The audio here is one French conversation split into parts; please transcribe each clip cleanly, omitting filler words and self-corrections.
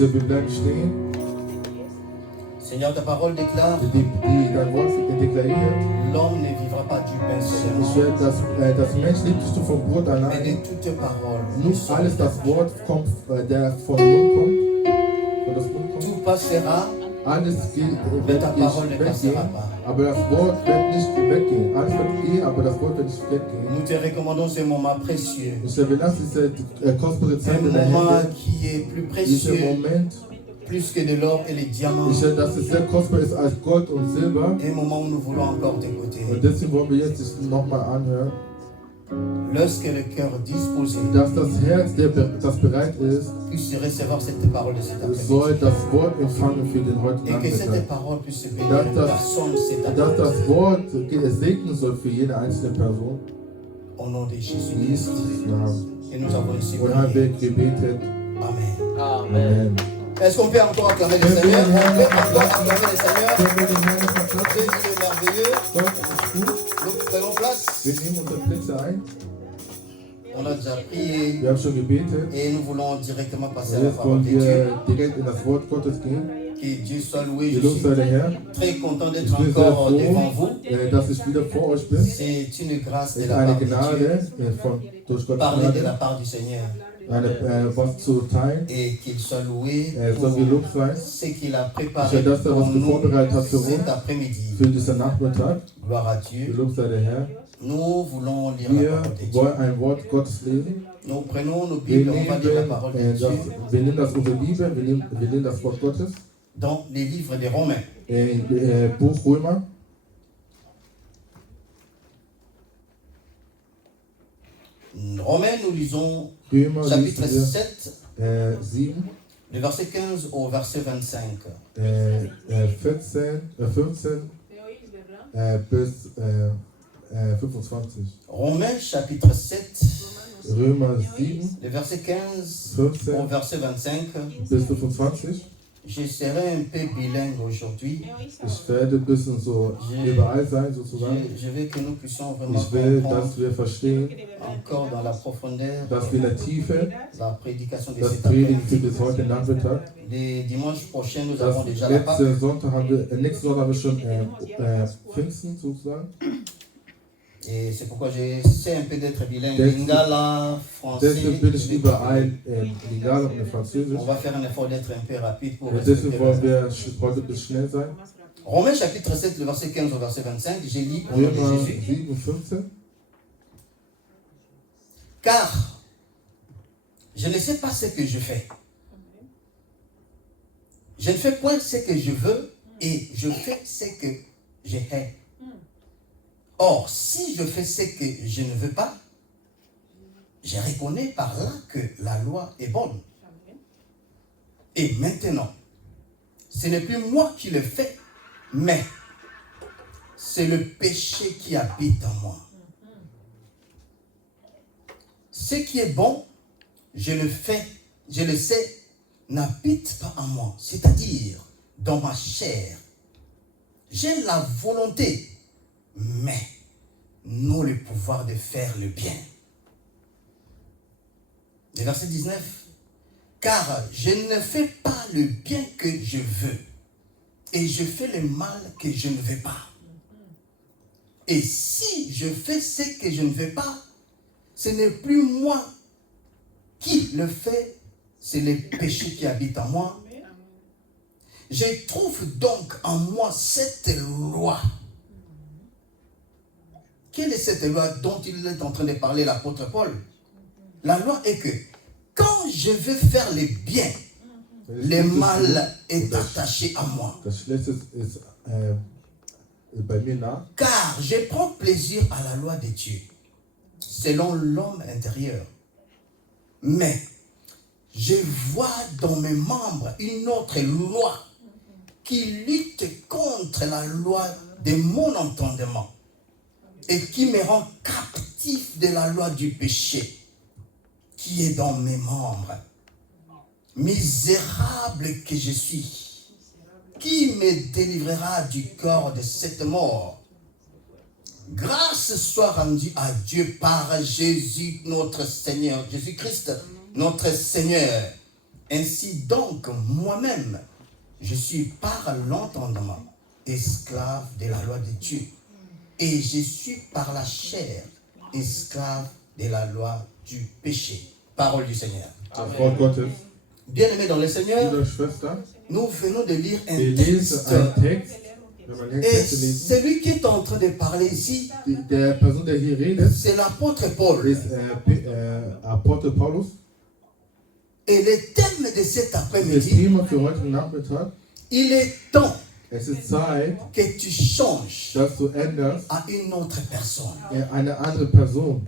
wir bleiben stehen. Seigneur, ta parole déclare Dein Wort deklariert, l'homme ne vivra pas du pain das seulement, Mensch lebt nicht nur vom Brot mais allein. de toute parole. Nur alles das Wort kommt, der vom Mund kommt. Von das Mund kommt. Tout passera, Alles mais wird ta parole ne weggehen, passera pas. aber das Wort wird nicht weggehen. Alles wird gehen, aber das Wort wird nicht weggehen. Nous te recommandons ce moment précieux, Ich überlasse diese kostbare Zeit un in deine moment Hände. qui est plus Dieser précieux, Moment, plus que de l'or et les diamants, dass es sehr kostbar ist als Gold und Silber. un moment où nous voulons encore t'écouter. Und deswegen wollen wir jetzt das nochmal anhören, Lorsque le cœur disposé dass das Herz, das bereit ist, puisse recevoir cette parole de cet soll après-midi, das Wort empfangen für den heutigen et que cette Nachmittag. parole puisse bénir Dass une das- personne cet Dass après-midi. das Wort segnen soll für jede einzelne Person. Au nom de In Jésus-Christ. Jesus' Namen. Et nous avons ici Und haben prié. wir gebetet. Amen. Amen. Est-ce qu'on peut encore acclamer le Seigneur? On peut encore acclamer le Seigneur. Können wir den Herrn noch Dieu verkaufen? il est merveilleux. Gott ist gut. Nous prenons place. Wir nehmen unsere Plätze ein. On a déjà prié Wir haben schon gebetet. et nous voulons directement passer à Und la jetzt parole wollen de Dieu. wir direkt in das Wort Gottes gehen. Que Dieu soit loué. Je Gelobt sei suis der Herr. très content Ich d'être bin sehr encore devant froh, vous. dass ich wieder vor euch bin. C'est une grâce Es de ist la part eine de Dieu. Gnade durch Gottes Parler de la Gnade, part du Seigneur was zu teilen. et qu'il soit loué Soll pour gelobt sein ce qu'il a Ich préparé will, dass er pour was nous vorbereitet hat für uns, cet après-midi. für diesen Nachmittag. Gloire à Dieu. Gelobt sei der Herr. Nous voulons lire la Wir parole de Dieu. wollen ein Wort Gottes lesen. Nous prenons nos Wir Bibles, on va lire la nehmen, parole de Dieu wir nehmen das unsere Bibel, wir nehmen das Wort Gottes dans les livres des Romains. in Buch Römer. Romains, nous lisons Römer chapitre lesen 7, wir 7, du verset 15 au verset 25. 15 bis 25. Romains chapitre 7, Römer 7, le verset 15 15 au verset 25. bis 25. Je serai un peu bilingue aujourd'hui. Ich werde ein bisschen so überall sein, sozusagen. Je veux que nous puissions vraiment Ich will, comprendre dass wir verstehen, encore dans la profondeur dass wir in der Tiefe la prédication de das cet Predigen après-midi. für das heute Nachmittag. Les dimanches prochains, nous Das avons déjà la Pâque. nächsten Sonntag haben wir schon Pfingsten sozusagen. Et c'est pourquoi j'essaie un peu d'être bilingue. Lingala, français. Deswegen bin ich überall Lingala und Französisch. On va faire un effort d'être un peu rapide pour Und respecter deswegen wollen le- wir heute ein bisschen schnell sein. Romains chapitre 7, le verset 15 au verset 25, j'ai lu au nom de Römer Jésus. 7, 15. Car je ne sais pas ce que je fais. Je ne fais point ce que je veux et je fais ce que je hais. Or, si je fais ce que je ne veux pas, je reconnais par là que la loi est bonne. Et maintenant, ce n'est plus moi qui le fais, mais c'est le péché qui habite en moi. Ce qui est bon, je le fais, je le sais, n'habite pas en moi, c'est-à-dire dans ma chair. J'ai la volonté, mais non le pouvoir de faire le bien. Le verset 19. Car je ne fais pas le bien que je veux, et je fais le mal que je ne veux pas. Et si je fais ce que je ne veux pas, ce n'est plus moi qui le fais, c'est le péché qui habite en moi. Je trouve donc en moi cette loi. Quelle est cette loi dont il est en train de parler l'apôtre Paul? La loi est que quand je veux faire le bien, le mal est attaché à moi. Das Schlechte ist bei mir nach. Car je prends plaisir à la loi de Dieu, selon l'homme intérieur. Mais je vois dans mes membres une autre loi qui lutte contre la loi de mon entendement et qui me rend captif de la loi du péché qui est dans mes membres. Misérable que je suis, qui me délivrera du corps de cette mort? Grâce soit rendue à Dieu par Jésus notre Seigneur, Jésus-Christ notre Seigneur. Ainsi donc, moi-même, je suis par l'entendement esclave de la loi de Dieu. Et je suis par la chair esclave de la loi du péché. Parole du Seigneur. Das Wort Gottes. Bien-aimés dans le Seigneur, Liebe Schwester, nous venons de lire un wir lesen texte. einen Text. Wenn man den Et Text lesen, celui qui est en train de parler ici, der Person, der hier redet, c'est l'apôtre Paul. ist Apostel Paulus. Et le thème de cet Das après-midi, Thema für heute Nachmittag: il est temps Es ist Zeit, que tu changes dass du änderst à une autre personne. eine andere Person.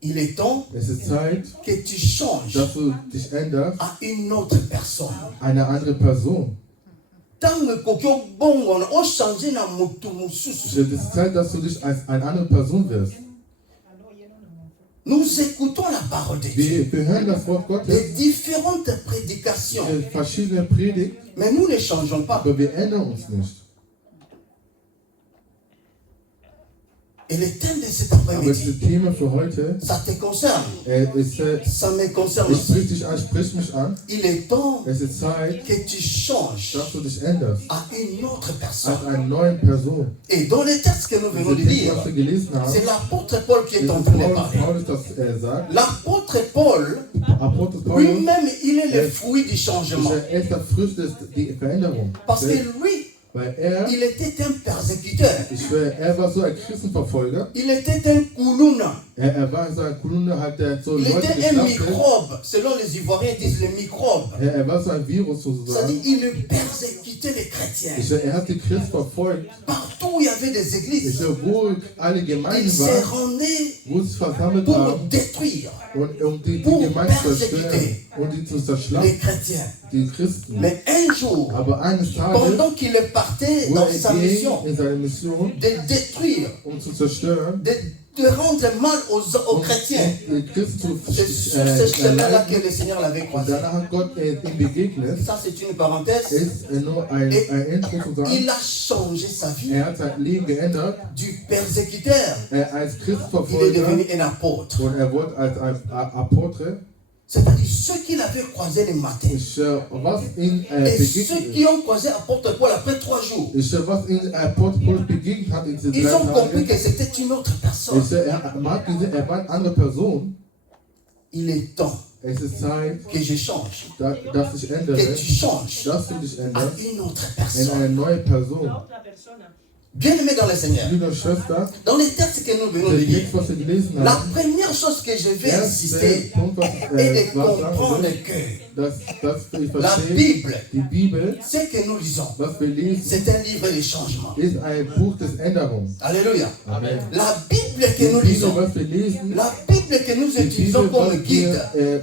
Il est temps Es ist Zeit, que tu changes dass du dich änderst à une autre personne. eine andere Person. Ntango ekoki obongwana ochange na motu mosusu. Es ist Zeit, dass du dich als eine andere Person wirst. Nous écoutons la parole de Dieu, Wir hören das Wort Gottes, les différentes prédications, verschiedene Predigten, mais nous ne changeons pas. aber wir ändern uns nicht. Et le thème de cet Aber après-midi, das Thema für heute ça te concerne, ça me concerne es aussi. spricht dich an, spricht mich an. Il est temps Es ist Zeit, que tu changes dass du dich änderst à une autre personne. als eine neue Person. Et dans les textes que nous venons de Diese Texte, lire, was wir gelesen haben, c'est l'apôtre Paul qui ist est en train de Paulus, parler. das sagt. L'apôtre Paul, Apostel Paulus lui-même, il est le fruit du changement. ist der Früchte die Veränderung. Parce que lui, Weil il était un persécuteur. war so ein Christenverfolger. Il était un koulouna. Er war so ein Kolonne, hat der so Il Leute était un geschlachtet. microbe. Selon les Ivoiriens, ils disent le microbe. Er war so ein Virus C'est-à-dire, sozusagen. il persécutait les chrétiens. Er hat die Christen verfolgt. Partout où il y avait des églises, Wo alle Gemeinden il se waren, rendait wo sie sich versammelt pour haben, détruire um die Pour Gemeinde zu zerstören persécuter und die zu les zerschlagen, chrétiens. die Christen. Mais un jour, Aber eines Tages, pendant qu'il partait wo dans sa mission ging in seine Mission, de détruire, zu zerstören, de rendre mal aux chrétiens, die Christen c'est sur ce chemin-là que le Seigneur l'avait Und croisé. danach hat Gott ihm begegnet. Ça, c'est une parenthèse. Ist nur ein Intro zu sagen. Il a changé sa vie Er hat sein Leben geändert. du persécuteur. Als Il est Christverfolger devenu un apôtre. und er wurde als ein Apostel. C'est-à-dire ceux qui l'avaient croisé le matin. Was ihn Et ceux begegnet. qui ont croisé apôtre Paul après 3 jours, Was ihn Apostel Paulus begegnet hat in diesen ils 3 ont compris Tagen. que c'était une autre personne. Man hat gesehen, er war eine andere Person. Il est temps Es ist Zeit, que je change, dass ich ändere, que tu changes dass du dich à änderst une autre in personne. eine neue Person. Bien-aimé dans le Seigneur, Liebe Schwester, dans les textes que nous venons de der lire, Text, was wir gelesen la haben, première chose que je vais erster insister Punkt, was est de ich sagen comprendre will, que dass ich la verstehe, Bible, die Bibel, ce que nous lisons, was wir lesen, c'est un livre de changement. ist ein Buch des Änderung. Alléluia. Amen. La Bible que Die nous Bibel, lisons, was wir lesen, la Bible que nous die utilisons Bibel, comme was guide,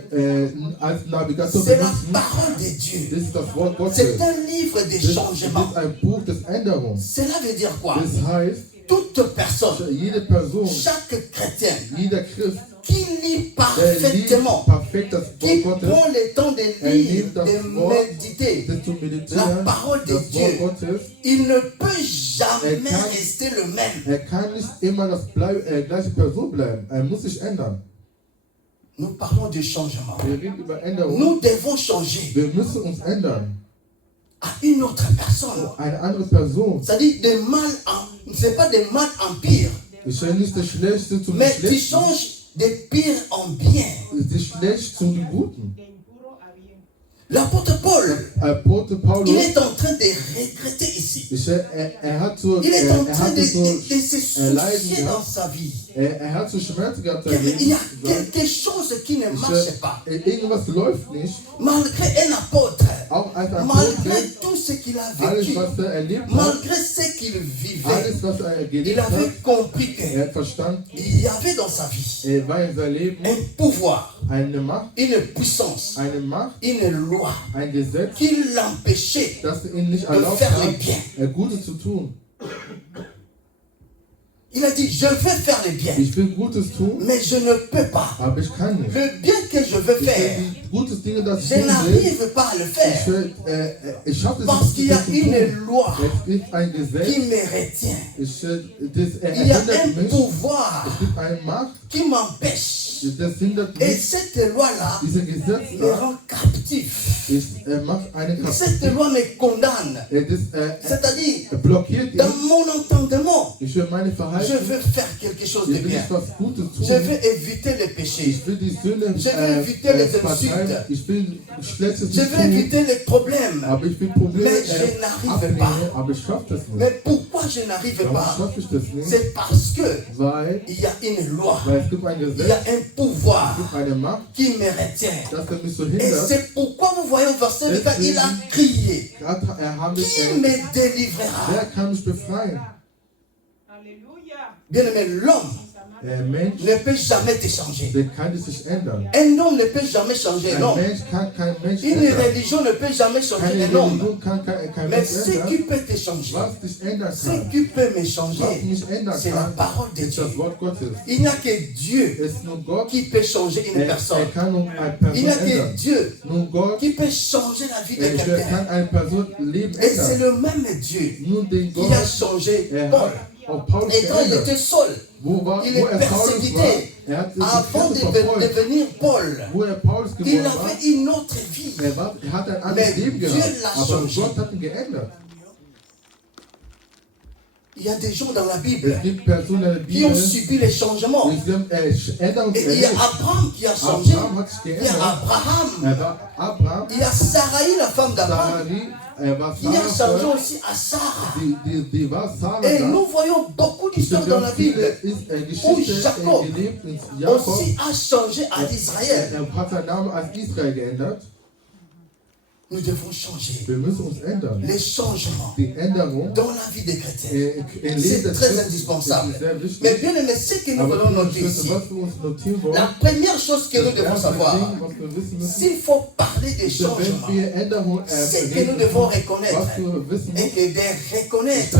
wir als Navigator c'est la benutzen, parole de Dieu. das ist das Wort Gottes. C'est un livre de Das changement. ist ein Buch des Änderung. Cela veut dire quoi? Das heißt, Toute personne, jede Person, chaque chrétien jeder Christ, qui lit der liest parfaitement, perfekt das qui Wort Gottes, prend le temps de lire, de méditer, das zu meditieren, la parole de das Wort Dieu, Gottes. il ne peut jamais rester le même. Er kann nicht immer gleiche Person bleiben. Er muss sich ändern. Nous parlons du changement. Wir reden über Änderung. Nous devons changer Wir müssen uns ändern. à une autre personne. Eine andere Person. C'est-à-dire de mal en, c'est pas de mal en pire, Ich stelle nicht das Schlechte zum mais tu Schlechten, changes de pire en bien. das Schlechte zum Guten. L'apôtre Paul, Apostel Paulus, il est en train de regretter ici. hat so, Il est en er train hatte so, de se Leiden soucier dans gehabt. sa vie. Er hat so Schmerzen gehabt. Il y a quelque chose qui ne marche pas. Irgendwas läuft nicht. Malgré un apôtre, Auch als malgré Apostel, tout ce qu'il a alles vécu, was erlebt hat, malgré ce qu'il vivait, alles was il gelebt hat, avait compris er hat verstanden, qu'il y avait dans sa vie war in seinem Leben un pouvoir, eine Macht, une puissance, une loi ein Gesetz, qui l'empêchait das ihn nicht de erlaubt faire le hat, bien. Gutes zu tun. Il a dit, je vais faire le bien, Ich will Gutes tun, mais je ne peux pas. aber ich kann nicht. Le bien que je veux Ich faire, will die Gutes Dinge, das ich je tun will. n'arrive pas à le faire. Ich schaffe es Parce nicht, qu'il y a das zu une tun. loi Es gibt ein Gesetz, qui me retient. das Il y a hindert un mich. pouvoir Es gibt eine Macht, qui m'empêche. das hindert Et mich. cette loi-là Dieser Gesetz me rend captif. macht eine Cette Kraft. loi me condamne. C'est-à-dire, Blockiert dans ihn. mon entendement, Ich will meine je Verhalten. veux faire quelque chose de Ich will bien. nicht was Gutes Je tun. veux éviter le péché. Ich will die Sünde Je will éviter les verteilen. insultes. Ich will Schlechtes Je nicht veux tun. éviter les problèmes. Aber ich will Probleme Mais je n'arrive ablehnen, pas. aber ich schaffe das nicht. Mais pourquoi je n'arrive Warum pas? schaffe ich das nicht? C'est parce que Weil il y a une loi, es gibt ein il Gesetz, y a un pouvoir es gibt eine Macht, qui me retient. dass er mich so Et hindert. c'est pourquoi vous voyez au verset 4, il a crié, qui me Wer délivrera? kann mich befreien? Alléluia. Bien aimé, l'homme Der Mensch, ne peut jamais te changer. der kann sich ändern. Un homme ne peut jamais changer un Ein homme. Mensch kann kein Mensch Une ändern. religion ne peut jamais changer Keine un homme. Religion kann kein Mais Mensch ce qui ändern. peut te changer, Was dich ändern ce kann, qui peut me was changer, mich ändern c'est la kann, parole de ist Dieu. das Wort Gottes. Il n'y a que Dieu Es ist nur Gott, qui peut changer une personne. kann nur eine Il n'y a Person que ändern. Dieu Nur Gott, qui peut changer la vie de der quelqu'un. kann eine Person Leben Et c'est ändern. le même Dieu Nur den Gott, qui a changé Paul. hat auch Paulus Et quand il geändert. était seul, Wo il er est Paulus war, persécuté. hat sich Avant de verfolgt. devenir Paul, Wo Paulus il geworden war, avait une autre vie. hat ein anderes Mais Leben Dieu gehabt. l'a Aber changé. Gott hat ihn geändert. Il y a des gens dans la Bible Es gibt Personen in der qui ont Bibel, subi les changements. die haben Änderungen Et il y a erlebt. Abraham qui a changé. Abraham hat sich Il y a geändert. Abraham. War Abraham, Il y a Sarai, la femme d'Abraham, Sarai, war qui a changé Sarah, aussi à Sarah. die war Sarah Et da. nous voyons beaucoup d'histoires dans la Bible Geschichte Jakob gelebt. Jakob, aussi a changé à Israël. hat seinen Namen als Israel geändert. Nous devons changer. Wir müssen uns ändern. Les changements Die Änderung dans la vie des chrétiens, im Leben c'est des très Christen indispensable. ist sehr wichtig. Mais bien aimé, ce que nous Aber voulons noter ici, was wir uns notieren wollen, la première chose que nous das devons erste savoir, Ding, was wir wissen müssen, s'il faut parler des ist, wenn changements, wir Änderungen c'est que nous reden, devons was reconnaître wir wissen et müssen, que de reconnaître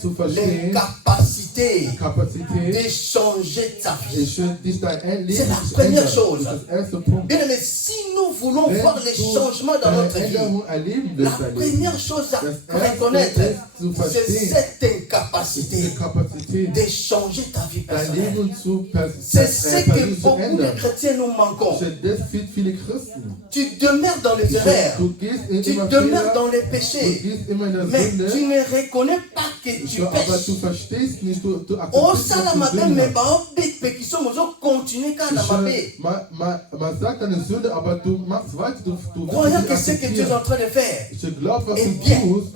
zu les verstehen, capacités Kapazität, de changer ta vie. dich dein Leben C'est la sich première ändert. chose. Das ist der erste Punkt. Bien aimé, si nous voulons Wenn voir les du changements dans eine notre vie, Änderung erleben la willst, dein Leben, première chose à das reconnaître, erste ist zu c'est verstehen, cette die incapacité Kapazität, de changer ta vie dein personnelle. Leben zu C'est ce que persönlich zu beaucoup de ändern. chrétiens nous manquons. Das viele Christen. Tu demeures dans les erreurs, Du gehst in tu immer demeures Fehler, dans les du péchés, gehst immer in der mais tu Sünde, ne reconnais pas que tu aber pêches. du verstehst nicht, du Oh, akzeptierst ça la nicht die matin, mais Sünde. bah, big pékiso, mozo continue quand la mabé. Man sagt deine Sünde, aber du machst weiter, du Croyant willst que nicht ce que tu es en akzeptieren. train de faire, Ich glaube, was Eh du bien. tust,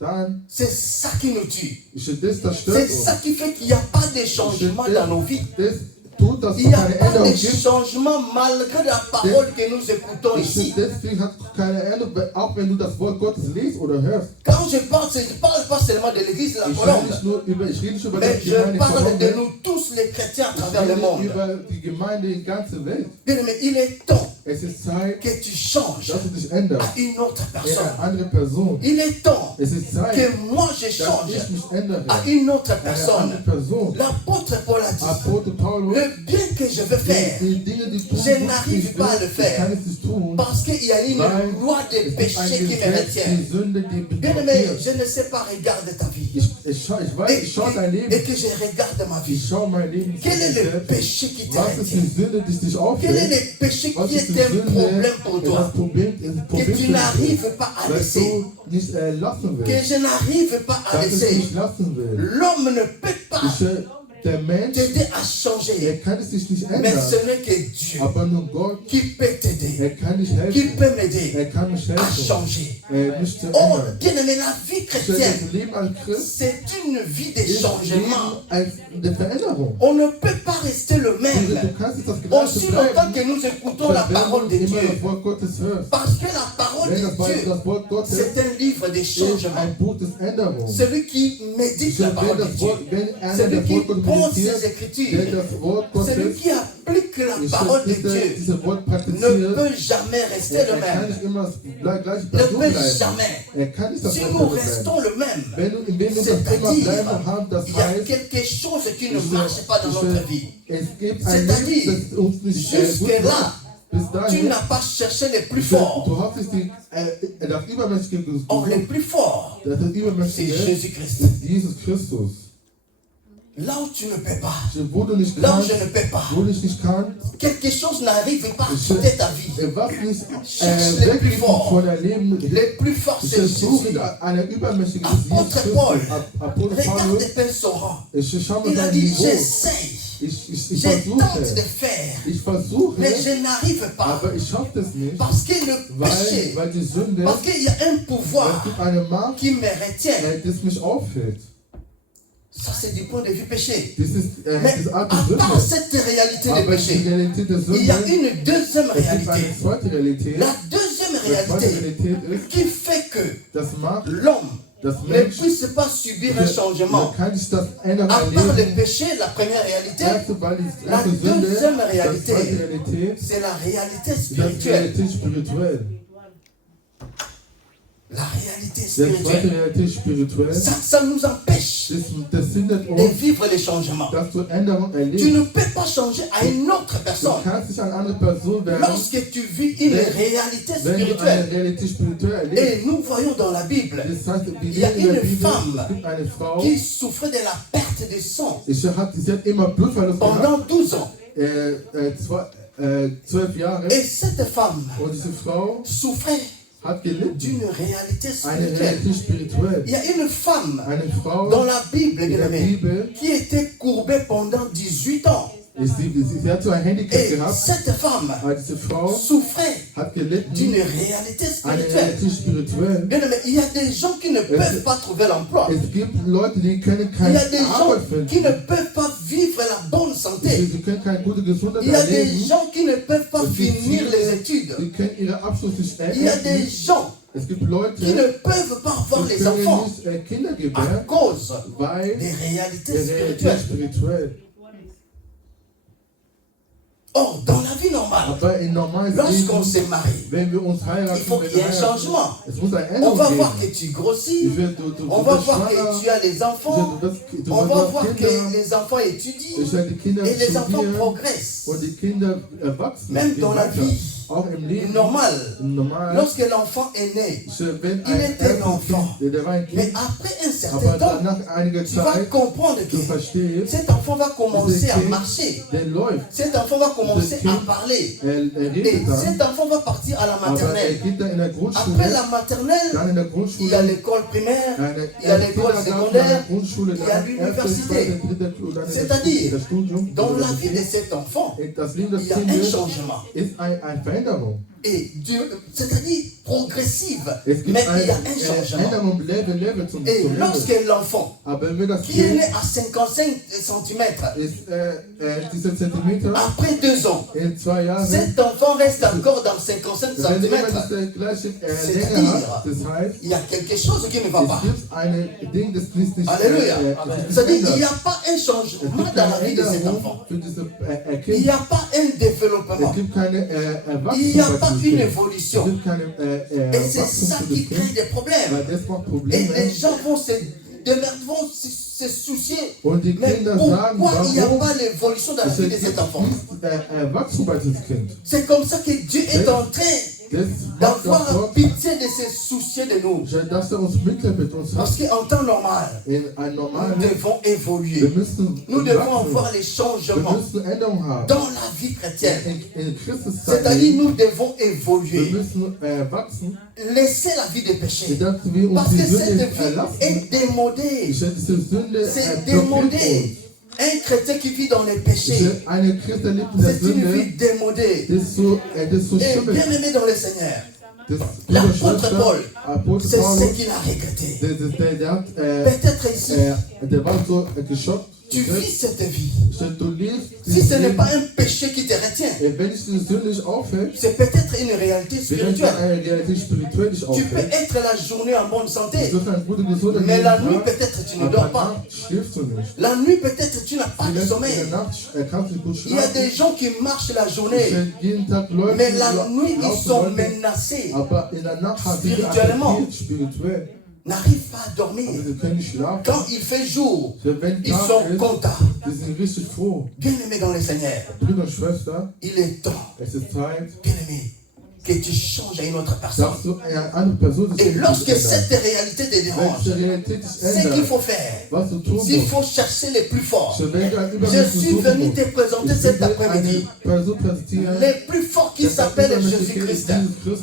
dann c'est ça qui nous tue. das zerstört C'est ça qui fait qu'il n'y a pas de changement dans nos vies. Das tut, dass Il es n'y a keine pas Änderung de gibt. changement malgré la parole que nous écoutons ici. Deswegen hat es keine Änderung, auch wenn du das Wort Gottes liest oder hörst. Quand je parle pas seulement de l'église de la Colombe, Ich rede nicht über mais die je Gemeinde parle de Colombia. nous tous les chrétiens à Ich travers le rede monde. über die Gemeinde in der ganzen Welt. Bien aimé, il est temps Es ist Zeit, que tu changes dass du dich änderst. à une autre In personne. eine andere Person. Il est temps Es ist Zeit, que moi je dass change ich mich ändere. à une autre Eine personne. andere Person. L'apôtre Paul a dit, Apostel Paulus, le bien que je veux faire, die Dinge, die du je n'arrive pas à le ich faire. kann es nicht tun, Parce qu'il y a une weil loi de es gibt péché ein qui me Gesetz, retient. die Sünde, die Bien aimé, blockiert. je ne sais pas, regarde ta vie. Ich weiß, ich schaue dein Et Leben. que je regarde ma vie. Ich schaue mein Leben. Quel est le péché qui te Was ist retient? die Sünde, die dich Quel est aufhält? le péché Was qui ist die est un Sünde, problème pour das toi? Problem Que tu für dich n'arrives ist, pas à dass laisser. du nicht lassen Que willst, je n'arrive pas à dass du es laisser. nicht lassen willst. L'homme ne peut pas Der Mensch, t'aider à changer. kann es sich nicht Mais ändern, ce n'est que Dieu aber nur Gott, qui peut t'aider, kann dich qui helfen, peut m'aider kann mich à helfen, changer. mich zu Oh, ändern. bien aimé, la vie Das chrétienne, Leben als Christ c'est une vie de ist changement. Leben als eine Veränderung. On ne peut pas rester le Du même kannst es das aussi Gleiche longtemps bleiben, que nous écoutons la parole de wenn du immer Dieu. das Wort Gottes hörst. Parce que la parole Wenn de Dieu, das Wort Gottes c'est un livre de ist changement. ein Buch des Änderung. Celui qui médite la parole de Dieu, Wenn einer celui das qui Wort Gottes compte meditiert, ces der Écritures, das Wort celui Gottes, qui applique la parole de Dieu diese Wort ne praktiziert, peut jamais rester le kann même. nicht immer gleich Ne Person peut bleiben. jamais. Kann nicht das Si Gleiche nous bleiben. restons le même, Wenn wir das immer c'est-à-dire, bleiben haben, das il y a heißt, quelque chose qui ne marche pas dans notre vie. es gibt ein C'est-à-dire, Leben, das uns nicht gut jusque-là, macht. Bis tu dahin, n'as pas cherché les plus du forts. hast nicht das Übermächtige Or, les gesucht. plus forts, Das c'est Übermächtige Jésus-Christ. ist Jesus Christus. Là où tu ne peux pas, Wo du nicht là où kannst, je ne peux pas, wo du nicht kannst, quelque chose n'arrive pas à quitter ta vie. was nicht Cherche les plus weggeht forts. von deinem Leben. Les plus forts, Ich c'est versuche Jésus. eine übermächtige Apôtre Jesus Paul, Christus. Apostel regarde Paulus, un peu son rang. ich schau mal Il a sein dit, Niveau. j'essaye, Ich je tente de versuche, faire, mais je n'arrive pas. aber ich schaffe das nicht, Parce que le péché, weil die Sünde, parce qu'il y a un es pouvoir gibt eine Macht, qui me retient. das mich aufhält. Ça, c'est du point de vue péché. Das ist Mais diese à Art der part Sünde. cette réalité de Aber die péché, Realität der il y a Sünde, une deuxième es gibt eine réalité. zweite Realität. La deuxième Die zweite réalité Realität ist, qui fait que das macht, l'homme das ne Mensch, puisse pas subir un changement. kann sich das ändern À ein part le Leben. péché, la première réalité, Erste, weil die La erste Sünde, deuxième die réalité, zweite Realität, c'est la réalité das ist spirituelle. Realität spirituell. La réalité Die zweite spirituelle. Realität spirituell, Ça nous empêche das hindert de uns, vivre les changements. dass du Änderungen Tu erlebst. ne peux pas changer à une autre Du personne. kannst nicht eine andere Person werden, Lorsque tu vis une réalité wenn du eine spirituelle, Realität spirituell erlebst. et nous voyons dans la Bible Das heißt, wir Il y a lesen in der une Bibel, femme es gibt eine Frau, qui souffrait de la perte de sang sie hat immer Blutverlust gehabt, pendant 12 ans. 12 Jahre. Et cette femme Und diese Frau souffrait hat gelitten. d'une réalité Eine spirituelle. Realität spirituell. Il y a une femme Eine Frau dans la Bible, in der bien-aimée, Bibel, qui était courbée pendant 18 ans. sie hat so ein Handicap Et gehabt, cette femme aber diese Frau souffrait hat d'une gelitten, réalité eine spirituelle. Realität spirituell. Bien-aimé, il y a des gens qui ne peuvent pas trouver l'emploi. Es gibt Leute, die können Il y a keine des gens Arbeit qui ne finden. peuvent pas vivre la bonne santé. Sie können keine gute Gesundheit Il y a des erleben. gens qui ne peuvent pas Es gibt finir les viele, études. die können ihre Abschluss nicht Il y a des enden. gens Es gibt Leute, qui ne peuvent pas avoir die les enfants können nicht Kinder à gebären, cause weil des réalités der Realität spirituelles. spirituell. Or, dans la vie normale, Aber in normalen lorsqu'on Leben, se marie, wenn wir uns heiraten, il faut qu'il y ait un changement. es muss eine On Änderung va voir geben. que tu grossis, Du on va wirst voir schwanger, que tu as les enfants, du on va wirst voir que Kinder, les enfants étudient ich werde die Kinder et les enfants studieren progressent. und die Kinder erwachsen. Même gehen dans la weiter. vie Auch im Leben. normale, Normal. lorsque l'enfant est né, Wenn il était erstes enfant. Kind, der war ein mais Kind, après un certain aber temps, nach einiger tu vas Zeit, comprendre que du verstehst, cet enfant va commencer à Kind, marcher. der läuft. Cet enfant va commencer Kind, à parler. Er Et redet dann, cet enfant va partir à la aber er maternelle. geht dann in der Grundschule, Après la maternelle, dann in der il y a Grundschule, l'école primaire, eine il y a l'école Kindergarten, secondaire, eine Grundschule, il y a dann erste, l'université. zweite, dritte und dann C'est-à-dire, das Studium. dans la vie de cet enfant, Das Leben des il y a un Kindes changement. ist eine Veränderung. Et c'est-à-dire progressive, Es gibt mais il y a eine un changement. Änderung Level zum Et Level. lorsque l'enfant, Aber wenn das qui est Kind né à 55 cm, ist diese Zentimeter après 2 ans, in 2 Jahren, cet enfant reste encore dans 55 wenn immer cm, diese gleiche C'est-à-dire, Länge hat, das heißt, il y a quelque chose qui ne va es pas. gibt eine Ding, das ist nicht Alléluia. C'est-à-dire, il n'y verändert. a pas un Es changement gibt dans la keine vie de cet Änderung enfant. für diese Il n'y Kind. a pas un Es développement. gibt keine Il n'y a pas Wachstum. une Es évolution. gibt keine Et c'est Wachstum ça für qui das crée Kind, des problèmes. weil das macht Et Probleme. les gens vont se soucier. Und die Mais Kinder sagen, pourquoi il n'y a warum pas l'évolution dans la es vie de gibt cet enfant? nicht Wachstum bei diesem Kind. C'est comme ça que Dieu est en train Das macht d'avoir Gott, pitié de se soucier de nous. dass er uns Mitleid mit uns hat. Parce qu'en temps normal, In einem nous normalen devons wir évoluer. müssen Nous devons wachsen. avoir les Wir changements müssen Änderungen haben. dans la vie chrétienne. In Christus sein C'est-à-dire, Leben. nous devons Wir évoluer. müssen wachsen, Laisser la vie de péché. dass wir uns Parce die que cette Sünde vie erlassen. est démodée. Diese Sünde C'est blockiert démodé. Un chrétien qui vit dans les péchés, uns. Eine Christ erlebt in der c'est une Sünde, vie démodée. das ist so Et schlimm. bien aimé dans le Seigneur, Das l'apôtre Paul, Apostel c'est ce Paulus, qu'il a regretté. der hat, Peut-être ici, der war so geschockt. tu vis cette vie. Du lebst Si dieses ce n'est Leben. pas un péché qui te retient, Und wenn dich diese Sünde nicht aufhält, c'est peut-être une réalité wenn es spirituelle. eine Realität spirituell dich Tu peux aufhält, être la journée en bonne santé, du wirst eine gute Gesundheit mais la jeden nuit Tag, peut-être tu ne aber dors bei pas. Nacht schläfst du nicht. La nuit peut-être tu n'as pas de Vielleicht in sommeil. der Nacht kannst du nicht gut Il y a schlafen. des gens qui marchent la Ich journée, sehe jeden Tag Leute, mais la nuit ils laufen sont Leute, menacés, aber in der Nacht haben sie Spirituellement. attackiert, spirituell. n'arrivent pas à Also dormir. sie können nicht schlafen. Quand il fait jour, Wenn ils Tag sont ist, contents. sie sind richtig froh. Bien-aimés dans le Seigneur, Brüder und Schwestern, il est temps, es ist Zeit, bien-aimé, que tu changes à une autre personne. dass du eine andere Person Et lorsque ändern. cette réalité te Wenn dérange, diese Realität dich c'est qu'il ändert, faut faire. was du tun S'il musst, faut chercher les plus forts, so wenn du ein je Übermensch suis suchen venu musst, te présenter ich cet will dir après-midi eine Person präsentieren, les plus forts qui der s'appelle Übermensch Jésus-Christ. Jesus Christus.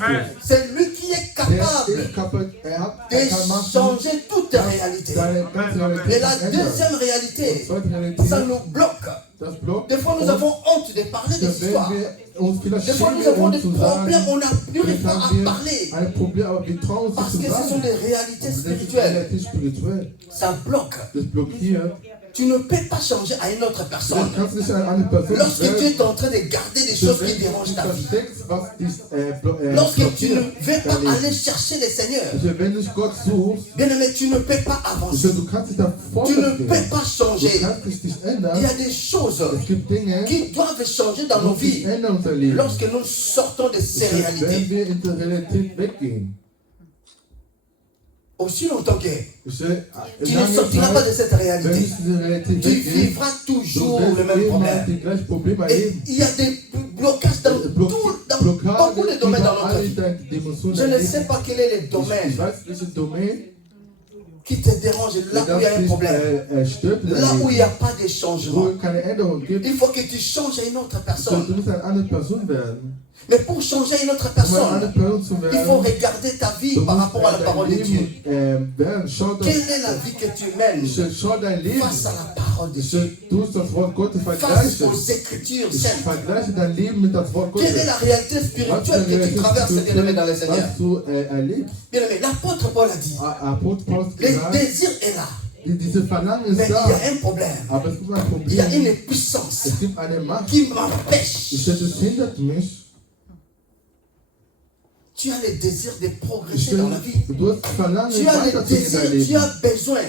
C'est lui qui est Der capable ist kaputt, er de kann machen, changer toute réalité. deine ganze Realität Et la zu ändern. deuxième Und réalité, zweite Realität, ça nous bloque. das blockt Des fois, nous uns, avons honte de parler des wenn histoires. wir uns vielleicht Des fois, nous schämen, avons des uns zu problèmes, sagen, on n'arrive vielleicht pas à haben wir parler. ein Problem, aber wir trauen uns Parce nicht que zu ce sont sagen. des réalités Das ist spirituelles. Realität spirituell. Ça bloque. Das blockiert. Tu ne peux pas changer à une autre personne. Du kannst nicht eine andere Person Lorsque tu werden, es en train de garder des choses qui dérangent ta vie. versteckst, was dich Lorsque tu ne veux pas dein Leben. aller chercher le Seigneur. Also, wenn du Gott suchst, Bien aimé, tu ne peux pas avancer. du kannst dich da Tu ne vorwärts peux gehen. pas Du changer. kannst dich nicht Il y ändern. a des choses Es gibt Dinge, qui doivent changer dans die nos sich vies ändern in unser Leben. lorsque nous sortons de ces Wenn réalités. wir in der Realität weggehen. Aussi longtemps que tu ne Lange sortiras pas de Zeit, cette wenn réalité, ich diese Realität tu weggehe, vivras du toujours le wirst même immer problème. die gleichen Probleme Et erleben. il y a des blocages dans, dans Blockade beaucoup de domaines dans über notre alle vie. deine Dimensionen Je ne erleben. sais pas quel est le Ich domaine weiß, welche Domain qui te dérange, là où il y a un problème, stört in là deinem où il n'y a Leben, pas de wo changement. es keine Änderung gibt. Il faut que tu changes à une autre Du personne. musst eine andere Person werden. Mais pour changer à une autre Um eine andere personne, Person zu il faut werden, regarder ta vie du par musst rapport à la dein parole de Dieu. Leben werden. Schau, Quelle est la vie que tu mènes schau dein Leben. face à la parole de Dieu, Du musst das Wort Gottes face vergleichen. aux Écritures Ich saintes? vergleiche dein Leben mit das Wort Quelle est Gottes. la réalité Was spirituelle für que tu traverses, bien-aimé, dans le Seigneur? was du erlebst. Bien-aimé, l'apôtre Paul a dit, Apostel Paulus le gesagt, désir est là, diese Verlangen mais ist il y da. a un problème. Aber es gibt ein Il y a Problem. une puissance Es gibt eine Macht. qui m'empêche. Es hindert mich. Tu as le désir de Ich progresser dans la vie. du hast Verlangen, Tu as le weiterzugehen in dein désir, tu Leben. as besoin.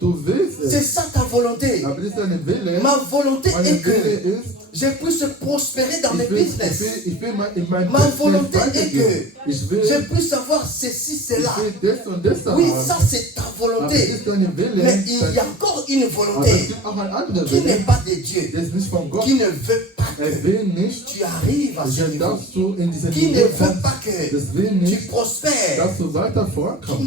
Du willst C'est es. ça ta volonté. Aber das ist deine Wille. Ma volonté Meine est Wille que ist, je puisse prospérer dans mes ich will, business. ich will in mein Ma Business volonté est weitergehen. que Ich will, je puisse avoir ceci, cela. ich will das und das Oui, haben. ça c'est ta Aber das volonté. ist deine Wille. Mais il y a encore une Aber es volonté gibt auch eine andere qui n'est Wille. pas de Dieu, Das ist nicht von Gott. qui ne veut pas Er que will nicht, tu arrives à ce niveau, dass du in dieser qui ne Niveau veut kommst. pas que Das will tu nicht, prospères. dass du weiter vorkommst.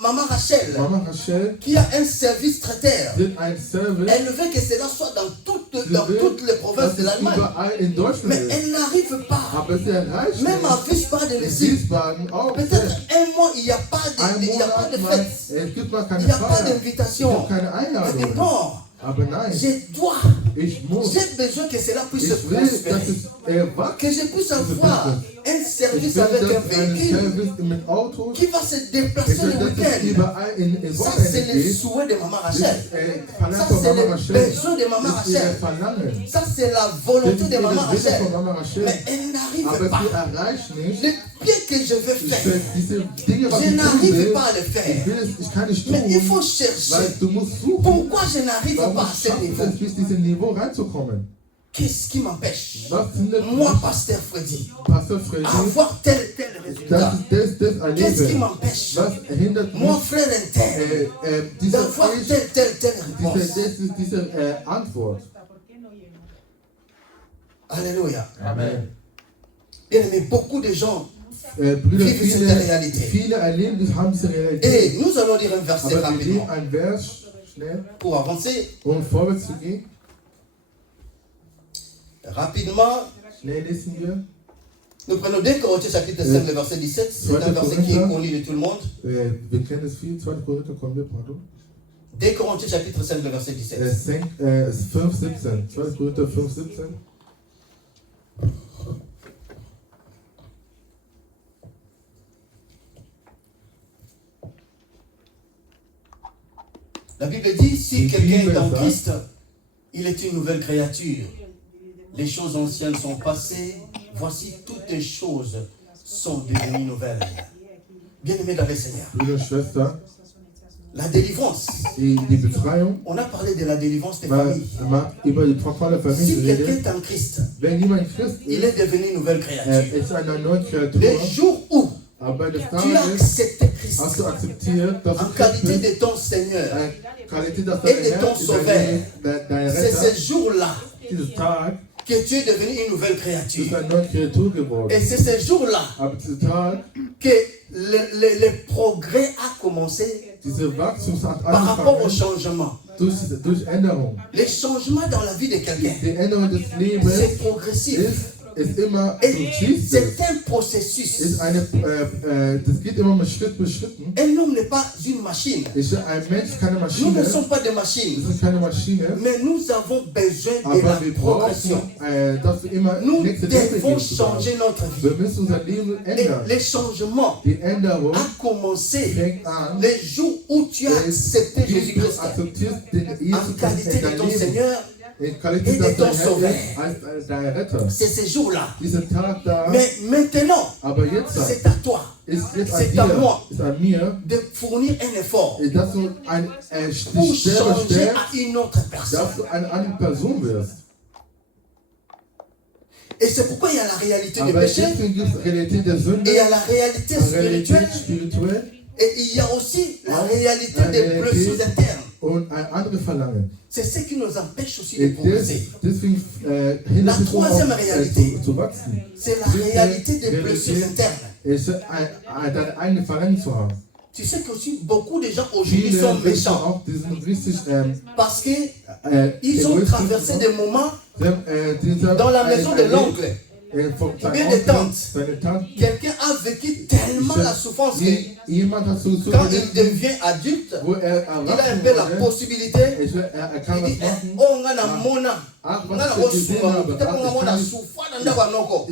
Maman Rachel, Mama Rachel, qui a un service traiteur, sie hat ein Service, elle veut que cela soit dans toutes les provinces das de ist l'Allemagne. überall in Deutschland Mais ist. elle n'arrive pas. Aber sie erreicht Même à nicht. Wiesbaden, In ici, Wiesbaden auch peut-être nicht. un mois, il n'y a pas Ein de, il y a pas de Monat mal, fête. es gibt mal Il keine n'y a pas Feier. Es d'invitation. gibt keine Elle dit Einladung. non, Aber nein, je dois, ich muss. j'ai besoin que cela puisse Ich will, dass prospérer. es erwachsen. Que je puisse avoir un Ich service will, avec un dass ein véhicule Service mit Autos, qui va se ich déplacer will, le dass es week-end. überall in Ça, Wochenende c'est le geht. souhait de Maman Das Rachel. ist Verlangen Ça, von c'est Mama le Rachel. besoin de Maman Das ist ihr Rachel. Verlangen. Ça, c'est la Das volonté ist de Maman ihre Wille Rachel. von Mama Rachel. Mais elle n'arrive Aber pas. sie erreicht nicht. Le bien que je veux Ich faire, will diese Dinge, was je ich tun n'arrive will, pas à le ich faire. will es, ich kann nicht Mais il tun, faut chercher. weil du musst suchen. Pourquoi je n'arrive Warum pas à ce schafft niveau? es bis diesem Niveau reinzukommen? Qu'est-ce qui m'empêche? Was hindert Moi, mich, Pasteur Freddy, Pastor Freddy, avoir tel résultat. das Qu'est-ce qui erleben? m'empêche? Was hindert Mon mich, frère interne, diese d'avoir telle réponse. diese Antwort? Alléluia. Amen. Bien aimé, beaucoup de gens. Brüder, Vive cette réalité. viele erleben, haben diese Realität. Et nous allons lire un verset Aber wir rapidement lesen ein Vers schnell, pour avancer um vorwärts zu gehen. rapidement. Schnell lesen wir. Nous prenons 2 Corinthiens chapitre 5, le verset 17. C'est un verset qui est connu de tout le monde. Wir kennen es viel, 2. Korinther, kommen wir, pardon. 2 Corinthiens chapitre 5, le verset 17. 5,17. 2. Korinther 5,17. La Bible dit, si Die quelqu'un est Bibel en sagt, Christ, il est une nouvelle créature. Les choses anciennes sont passées, voici toutes les choses sont devenues nouvelles. Bien-aimés dans le Seigneur, Brüder und Schwestern, la délivrance. die Befreiung, On a parlé de la délivrance des mal, familles. mal über die von der Familie Si quelqu'un redet. est en Christ, Wenn jemand Christ il ist, est devenu une nouvelle créature. ist eine neue Kreatur. Le jour où Aber des tu as Tages accepté Christ hast du akzeptiert, dass en du Christ qualité bist, de ton Seigneur, Qualität, dass Et dein de Herr ton ist, Sauveur. dein c'est Retter, ce jour-là dieses Tag, que tu es devenu une nouvelle du bist créature. eine neue Kreatur geworden. Et c'est ce jour-là Aber dieser Tag, que le progrès a commencé diese Wachstum hat par rapport au angefangen changement. durch Änderung. Les changements dans la vie de quelqu'un, Die Änderung des Lebens c'est progressif. ist immer Et zutiefst. c'est un processus. Das geht immer mit Schritt für Schritt. Un homme n'est pas une machine. Ein Mensch ist keine Nous Maschine. ne sommes pas des Wir machines. sind keine Maschine. Mais nous avons besoin de la Aber wir progression. brauchen, dass wir immer Nous nächste Schritte devons gehen. changer notre vie. Wir müssen unser Leben Et ändern. les changements Die Änderung a commencé fängt an, les jours où tu as accepté wie du Jésus-Christ akzeptierst den en Jesus qualité in de dein ton Leben. Seigneur. In Qualität, et dass de ton dein Herr Sauveur. ist als dein Retter. C'est ces jours-là. Dieser Tag da, Mais maintenant, aber jetzt c'est à toi ist jetzt an c'est à dir, moi. ist an mir, de fournir un effort dass du pour dich selber changer stärkst, à une autre personne. dass du eine andere Person wirst. Et c'est pourquoi il y a la réalité du Aber péché deswegen gibt es Realität der Sünde, et il y a la réalité Realität spirituelle spirituell et il y a aussi la réalité la des réalité blessures internes. und ein anderes Verlangen. C'est ce qui nous empêche aussi de Et progresser. deswegen hindert es uns troisième auch Realität. zu wachsen. C'est la réalité des blessures internes. Es ist deine eigene Verlangen zu haben. Tu sais que aussi beaucoup de gens aujourd'hui Viele sont Menschen méchants auch, die sind richtig parce qu'ils ont egoistisch. traversé des moments Dieser, dans la maison de l'oncle. Bien des tantes. Seine Tante. Quelqu'un a vécu tellement la souffrance que Jemand hat so quand il gelitten, devient adulte, wo il a un erwachsen peu la wurde. possibilité. Er kann Il was dit, machen. oh, nga na mona. Ach, Nga na was ich gesehen osuma. habe. Peut-être qu'on a souffert dans la banoko.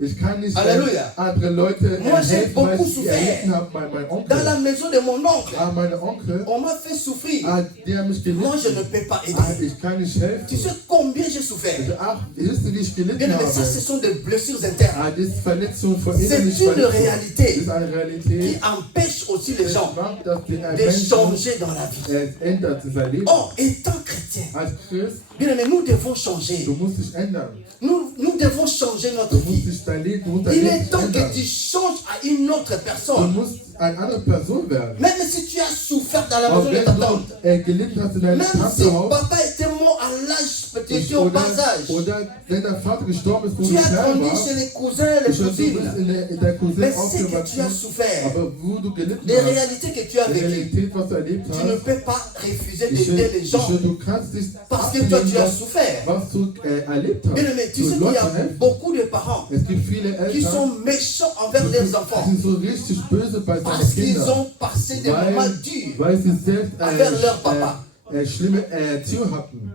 Ich kann nicht Alléluia. andere Leute Moi, j'ai helfen, weil beaucoup sie souffert. erlitten haben bei meinem Dans Onkel. la maison de mon oncle, Mein Onkel, on m'a fait souffrir. die haben mich Moi, je ne gelitten. peux pas aider. Ich kann nicht helfen. Tu sais combien j'ai souffert? Ach, wisst ihr, wie ich gelitten Bien, mais ça, ce habe? sont des blessures internes Das ist Verletzung von C'est innerlich une Verletzung. réalité. Das ist eine qui Realität. empêche aussi les Es gens macht, dass die de Menschen, changer dans la vie. es ändert sein Leben. Or, étant chrétien, Als Christ, bien, mais nous devons changer. du musst dich ändern. Nous devons changer notre Du musst vie. dich dein Leben, du musst dein Il Leben est temps ändern. que tu changes à une autre Du personne. musst eine andere Person werden. Même si tu as souffert dans la Auch maison de wenn ta tante. du gelitten hast in deinem Même si Tantehaus, papa était mort à l'âge, peut-être au bas âge. oder wenn dein Vater gestorben ist, wo Tu du as klein grandi warst, chez les cousins, les du bist cousines. in der Cousin Mais c'est que tu as aufgewachsen, souffert. aber wo du gelitten Les hast, réalités que tu as die vécues. Realität, was du erlebt Tu ne hast, peux pas refuser d'aider les gens. du kannst dich Parce que toi, tu as abnehmen, souffert. was du erlebt Bien, hast. mais tu Du sais qu'il y a Leute helfen. beaucoup de parents Es gibt viele qui Eltern, sont méchants envers leurs enfants die sind so richtig böse bei seinen parce qu'ils Kindern, ont passé des moments durs. weil sie selbst Envers leur papa. schlimme Erziehung hatten.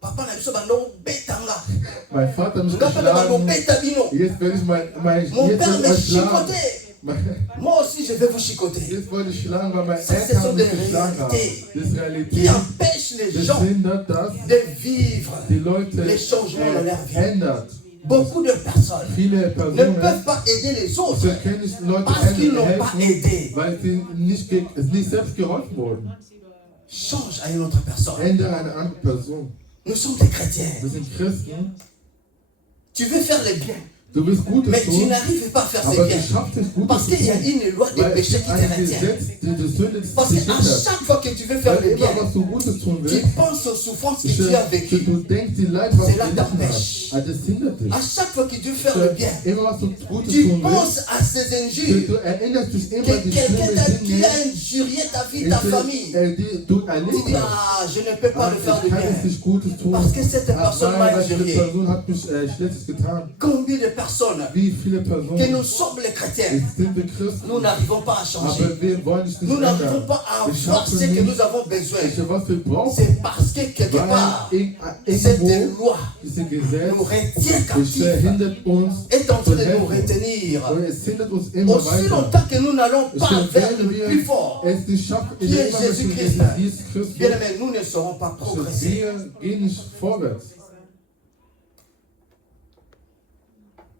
Papa na biso bando betanga. Mein Vater hat mich Papa na bando geschlagen. beta bino. Jetzt werde ich Mon jetzt père werde me ich schlagen. chicotait. Moi aussi je vais vous chicoter. Jetzt wollte ich schlagen, weil mein Ça, ce Eltern sont mich des geschlagen haben. réalités Das ist Qui Realität. empêchent les Das gens hindert das, de vivre. die Leute Les changements dans leur vie. ändert. Beaucoup de personnes Viele ne Personen peuvent pas aider les autres sie können nicht Leute parce qu'ils n'ont pas helfen, aidé. weil sie nicht selbst geholfen wurden. Change à une autre personne. Ändere eine andere Person. Nous sommes des chrétiens. Wir sind Christen. Tu veux faire le bien, Du willst Gutes mais tu tun, n'arrives pas à faire ce aber bien. du schaffst es Gutes Parce zu qu'il y a tun. une loi de Weil es péché gibt qui ein te retient. Gesetz, die Sünde Parce dich qu'à hindert. chaque fois que tu veux faire Weil le bien, immer was du Gutes tun tu willst, penses aux souffrances que tu as vécues. du denkst die Leid, was du Cela gelitten t'empêche. hast. Das hindert dich. À chaque fois que tu veux faire le bien, Immer was du Gutes tu tun willst, penses à ces injures. du erinnerst dich Que immer die quelqu'un schlimmen qui a Dinge, injurié ta vie, ta famille. du Tu erlebt dis, hast. ah, je ne peux pas le faire Ich de kann es bien. nicht Gutes tun. Parce que cette personne m'a Weil die injurié. Person hat mich Schlechtes getan. Combien de personnes wie viele Personen, que nous sommes les chrétiens, sind wir Christen, nous n'arrivons pas à changer. aber wir wollen es nicht Nous n'arrivons ändern. pas à Wir avoir ce schaffen que nous nicht, avons besoin. was wir brauchen, C'est parce que quelque part, weil cette irgendwo loi diese nous Gesetz, retient es captifs, verhindert uns est en train zu de nous helfen. retenir. Und es hindert uns immer Aussi weiter. longtemps que nous n'allons pas So vers le werden plus wir fort, es nicht schaffen, qui est indem wir Jésus mit Christ. Jesus Christus, bien aimé, nous ne serons pas also progresser. wir gehen nicht vorwärts.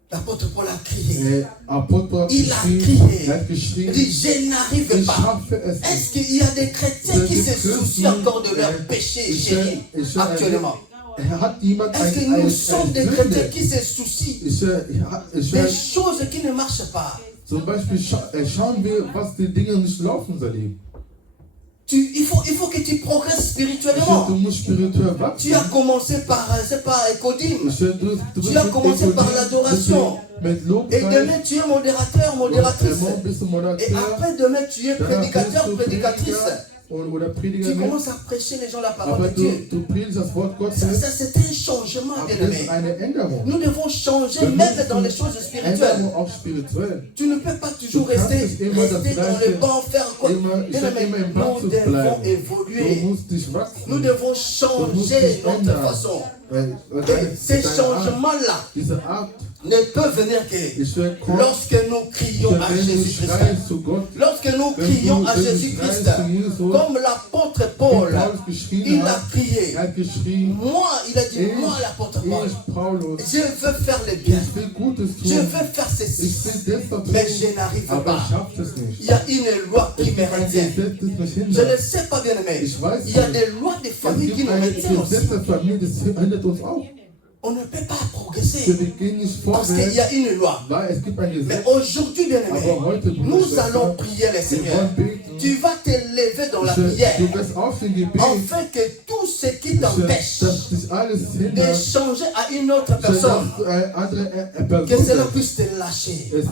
L'apôtre Paul a crié. Apostel hat Il a geschrien, crié. er hat Il geschrien, dit, je n'arrive ich pas. schaffe es Est-ce nicht. qu'il y a des chrétiens qui se soucient encore de leur péché chéri actuellement? Hat jemand Est-ce que nous sommes des chrétiens qui se soucient des choses qui ne marchent pas? Zum Beispiel schauen wir, was die Dinge nicht laufen, unser Leben. Il faut que tu progresses spirituellement. Du musst spirituell wachsen. Tu as commencé par, c'est pas Ecodim. Tu as commencé par l'adoration. Mit Et Lobpreis. demain tu es modérateur, modératrice. Morgen bist du Et Moderateur. après demain tu es prédicateur, Danach bist du prédicatrice. Prediger oder Tu Predigerin. commences à prêcher les gens la parole Aber de Dieu. du predigst das Wort Gottes. Ça c'est un changement, Aber bien das ist aimé. eine Änderung. Nous devons changer même dans les choses spirituelles. Änderung auch spirituell. Tu ne peux pas toujours Du kannst rester, nicht immer das rester dans Gleiche, le banc, faire quoi. immer Bien aimé, im Bank nous zu devons bleiben. Du évoluer. musst dich wachsen. Nous devons Du musst changer dich notre ändern. façon. Weil Et ces changements-là diese Art, ne peuvent venir que ich will kommen, lorsque nous crions à wenn du Jésus-Christ. schreist zu Gott, Lorsque nous crions à Jésus-Christ, comme l'apôtre wie Paul, Paulus geschrien il a hat, crié. er hat geschrien, Moi, il a dit, moi l'apôtre Paul, ich, Paulus, je veux faire le bien. ich will Gutes Je tun, veux faire ich ceci. will das tun, Mais je n'arrive aber pas. ich schaff es nicht. Il y a une loi Es qui me gibt ein retient. Gesetz, das mich Je hindert. ne sais pas bien aimé. Ich weiß Il y a nicht. des lois de Es famille qui gibt nous ein retiennent Gesetz aussi. der Familie, das hindert uns auch. On ne peut pas progresser Wir gehen nicht parce qu'il y vorwärts, a une loi. weil es gibt ein Mais Gesetz. aujourd'hui, bien aimé, Aber heute, nous Bruder, allons prier le wir Seigneur. wollen beten. Tu vas te lever dans la Du prière wirst aufstehen, Gebet, afin que tout ce qui t'empêche dass dich alles de hindert, changer à une autre personne, dass andere que cela Personen puisse te lâcher. es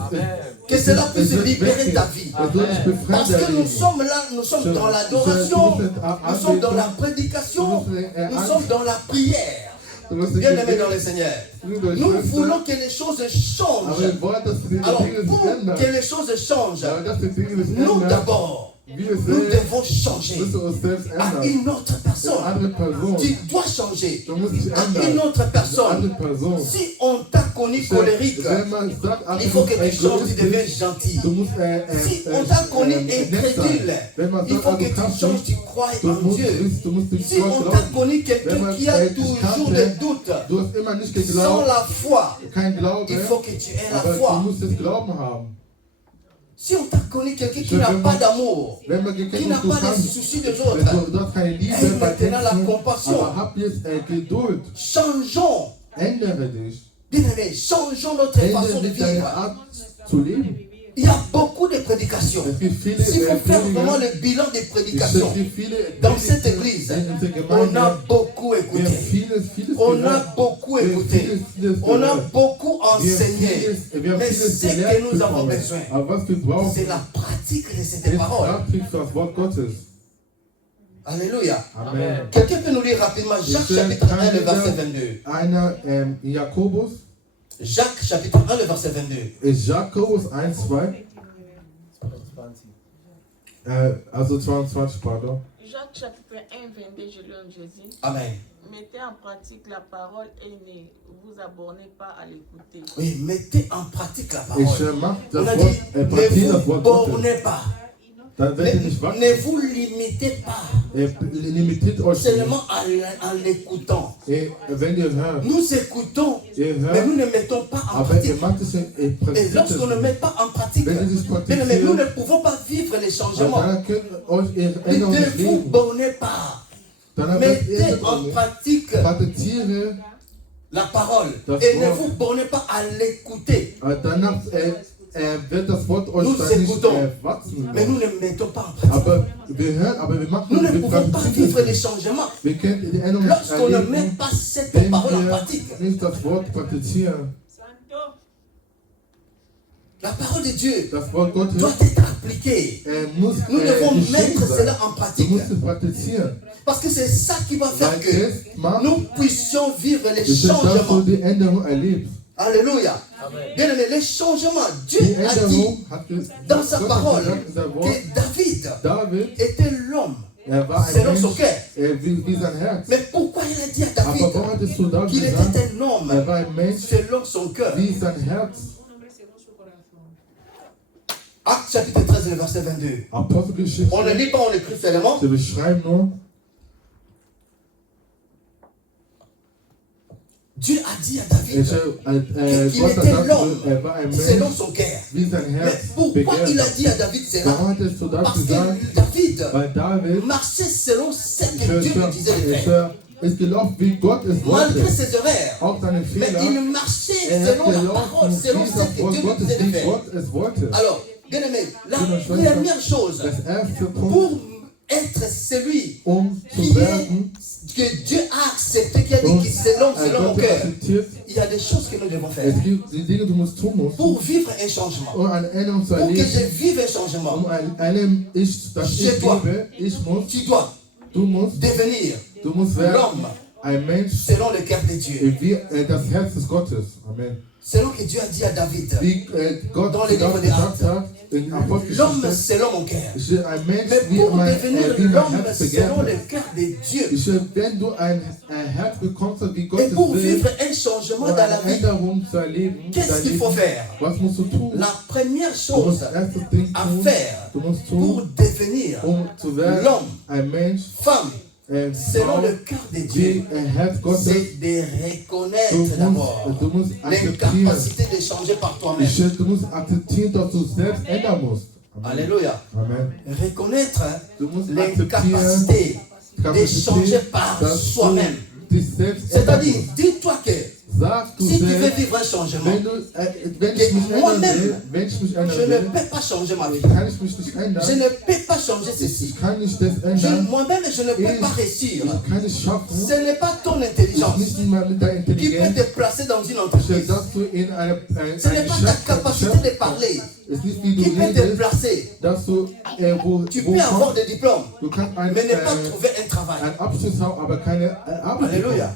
Que cela puisse wird libérer weggehen. ta vie. Es wird dich befreien, Parce dein que nous Leben. sommes là, nous sommes dans l'adoration, nous sommes dans la prédication, nous sommes dans la prière. Du wirst dich Bien aimé Gebet, dans le Seigneur. Brüder, Nous Schwestern, voulons que les choses aber changent. wir wollen, dass die Alors, Dinge sich pour ändern. que les choses changent, Aber dass die Dinge sich nous ändern, d'abord, wir nous selbst devons changer müssen uns selbst à ändern. une autre personne. Eine andere Person, Tu dois changer du musst dich à une ändern. autre Eine personne. andere Person. Si on t'a connu colérique, Wenn man sagt, ach, il du faut musst que tu changes, tu deviens egoistisch, gentil. du musst Si on t'a connu nett incrédule, sein. Wenn man il sagt, faut ah, que du tu kannst changes, nicht, tu crois du en musst, Dieu. du musst dich Si on t'a glauben. connu quelqu'un qui a toujours des doutes, Du hast immer nicht sans geglaubt, la foi, kein Glaube, il faut que tu aies la aber du foi. musst das Glauben haben. Si on t'a connu quelqu'un qui n'a pas d'amour, Wenn man qui gekriegt n'a du pas de kannst, souci des du autres, hast keine Liebe Hey, bei maintenant la Menschen, compassion. aber hab jetzt Geduld, changeons, ändere dich, bien aimé, changeons notre façon de ändere deine vivre. Art zu leben. Il y a beaucoup de prédications. Es gibt viele S'il faut faire vraiment Prediger, le bilan des es prédications, gibt viele dans cette Prediger église, in unserer on a Gemeinde. beaucoup Wir haben écouté. vieles On a gehört. beaucoup Wir haben écouté. vieles On a gehört. beaucoup Wir haben enseigné. Mais vieles ce que gelernt nous avons bekommen. besoin, Aber was wir brauchen, c'est la pratique de ist cette parole. Praktik für das Wort Gottes. Alléluia. Amen. Quelqu'un peut nous lire rapidement Jacques chapitre 1, le verset 22. Einer Jakobus, Jacques chapitre 1, le verset 22. Jakobus 1, 2, also 22, pardon. Jacques chapitre 1, 22, je lis en Jésus. Amen. Mettez en pratique la parole et ne vous abonnez pas à l'écouter. Oui, mettez en pratique la Ich parole. mache On das a Wort, dit, praktiere ne das vous Wort Gottes. bornez pas. Dann werdet ihr nicht Ne wachsen. vous limitez pas Limitiert euch nicht. seulement en l'écoutant. Wenn ihr hört, Nous écoutons, ihr mais hört, nous ne mettons pas en aber pratique. ihr macht es Et praktiziert lorsqu'on ne es met nicht. pas en pratique, Wenn ihr es bien aimé, nous ne praktiziert, pouvons pas vivre les changements. dann könnt ihr euch Ne Änderungen nicht vous leben. bornez pas. Dann Mettez en pratique praktiziere, la parole Das et ne Wort. vous bornez pas à l'écouter. danach wird das Wort euch Nous dann nicht écoutons, wachsen. mais nous ne mettons pas en pratique. Aber wir hören, aber wir machen Nous ne wir pouvons pas praktizieren vivre es les nicht. changements Wir können die Änderungen nicht lorsqu'on ne met erleben, pas cette wenn parole en wir pratique. nicht das Wort praktizieren. Santo. La parole de Dieu Das Wort Gottes doit être appliquée. muss Nous devons geschehen mettre sein. cela en Du pratique. musst es praktizieren. Parce que c'est ça qui va faire Weil que es macht, nous puissions vivre les dass du changements. die Änderung erlebst. Alléluia. Bien aimé, les changements, Dieu Die a dit Änderung hat dans sa Gott parole hat gesagt in sein Wort, que David David, était l'homme war ein selon son Mensch cœur. wie sein Herz. Mais pourquoi il a dit à David Aber warum hat es zu David qu'il gesagt? était un homme Er war ein Mensch selon son cœur? wie sein Herz. Acte chapitre 13, le verset 22. Apostelgeschichte, On ne lit pas, on écrit seulement. sie beschreiben nur, Dieu a dit à David qu'il Gott hat était gesagt, l'homme war ein selon Mensch son cœur. wie sein Mais Herz pourquoi il a begehrt. dit à David cela? Warum hat es zu David Parce gesagt? que David Weil David marchait selon ce que Dieu lui disait de faire. ist gelaufen, wie Gott es Malgré wollte. ses erreurs. Auch seine Mais Fehler. il marchait Er hat selon la parole, gelaufen, selon ce dieser que Wort Dieu lui Gottes, disait de wie faire. Gott es wollte. Alors, bien aimé, la Brüder und Schwestern, première chose, Das erste Punkt, pour être celui zu qui werden, est, que Dieu a accepté, qui a dit qu'il c'est l'homme selon mon Gott cœur, akzeptiert, il y a des choses que nous devons faire es gibt die Dinge, die du musst tun musst, pour vivre un changement. um eine Änderung zu Pour que je erleben, vive un changement, um einem das Chez ich toi. lebe, tu dois devenir du musst werden l'homme ein Mensch, selon le cœur de Dieu. wie das Herz des Gottes. Amen. Selon que Dieu a dit à David, Wie Gott Dans les livres des gesagt hat, in l'homme Apostelgeschichte, selon mon cœur. ich will ein Mensch, Mais wie pour mein devenir l'homme Herz selon begehrt. le cœur de Dieu, Ich will, wenn du ein Herz bekommst, wie et Gottes pour will, vivre un changement um dans la eine vie, Änderung zu erleben, qu'est-ce qu'il faut faire? was musst du tun? La première Du chose musst erstes Ding à tun, faire du musst pour tun, devenir zu werden, l'homme, ein Mensch, femme, selon Frau, le cœur de Dieu, wie ein Herz Gottes, c'est de reconnaître d'abord du musst akzeptieren. l'incapacité de changer par toi-même. Du musst akzeptieren, dass du selbst ändern musst. Amen. Alléluia. Amen. Reconnaître Du musst l'incapacité de changer par dass soi-même. du dich selbst ändern C'est-à-dire, musst. dis-toi que Sagst du si tu veux selbst, vivre un changement, wenn ich mich ändern moi-même, will, wenn ich mich je ändern ne will, peux pas changer ma vie. kann ich mich nicht Je ändern. ne peux pas changer ceci. Ich kann nicht das ändern. Moi-même, je ne peux pas réussir. Ich kann nicht schaffen. Ce n'est pas ton Ich intelligence nicht mal mit der qui peut Intelligenz, te placer dans une entreprise. dass du in eine Ce n'est pas ta capacité de parler Es ist nicht wie qui du peut te redest, placer. dass du Tu peux avoir des diplômes, du kannst mais ne pas trouver un travail. einen Abschluss haben, aber keine Arbeit. Alléluia.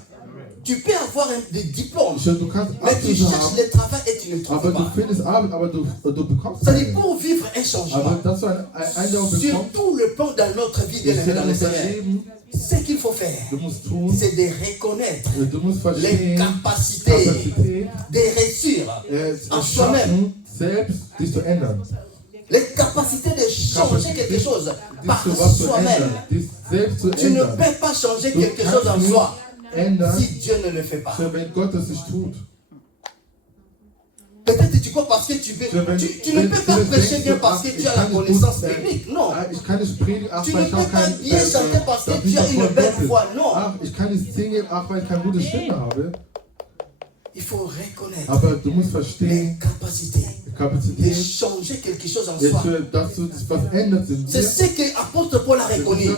Tu peux avoir des diplômes, Du kannst mais tu Abschlüsse cherches haben, le travail et tu ne trouves aber du pas. findest Arbeit, aber du bekommst C'est-à-dire, keine. pour vivre un Aber changement, dass du eine Einladung sur bekommst, tout le plan dans notre vie, bien aimé dans le Seigneur, Leben, ce qu'il faut faire, du musst tun, c'est de reconnaître du musst les verstehen, capacités Kapazität, de réussir en soi-même, schaffen, selbst dich zu ändern. les capacités de changer quelque chose par Dich zu was zu soi-même. ändern, dich selbst zu Tu ne ändern. peux pas changer Du quelque chose en kannst soi nicht ändern, si Dieu ne le fait pas. wenn Gott es nicht tut. Peut-être tu crois parce que tu veux. Tu ne peux pas prêcher bien parce que tu as la connaissance biblique. Non. Ich kann nicht predigen, ach, Tu weil ne ich peux auch pas kein bien chanter parce que tu as une belle voix. Non. Ach, ich kann nicht singen, ach, weil ich keine gute Stimme habe. Il faut reconnaître Aber du musst les verstehen, capacités die de Kapazität, changer quelque chose en soi. dass du dich was änderst in C'est dir. ce que l'apôtre Paul a reconnu.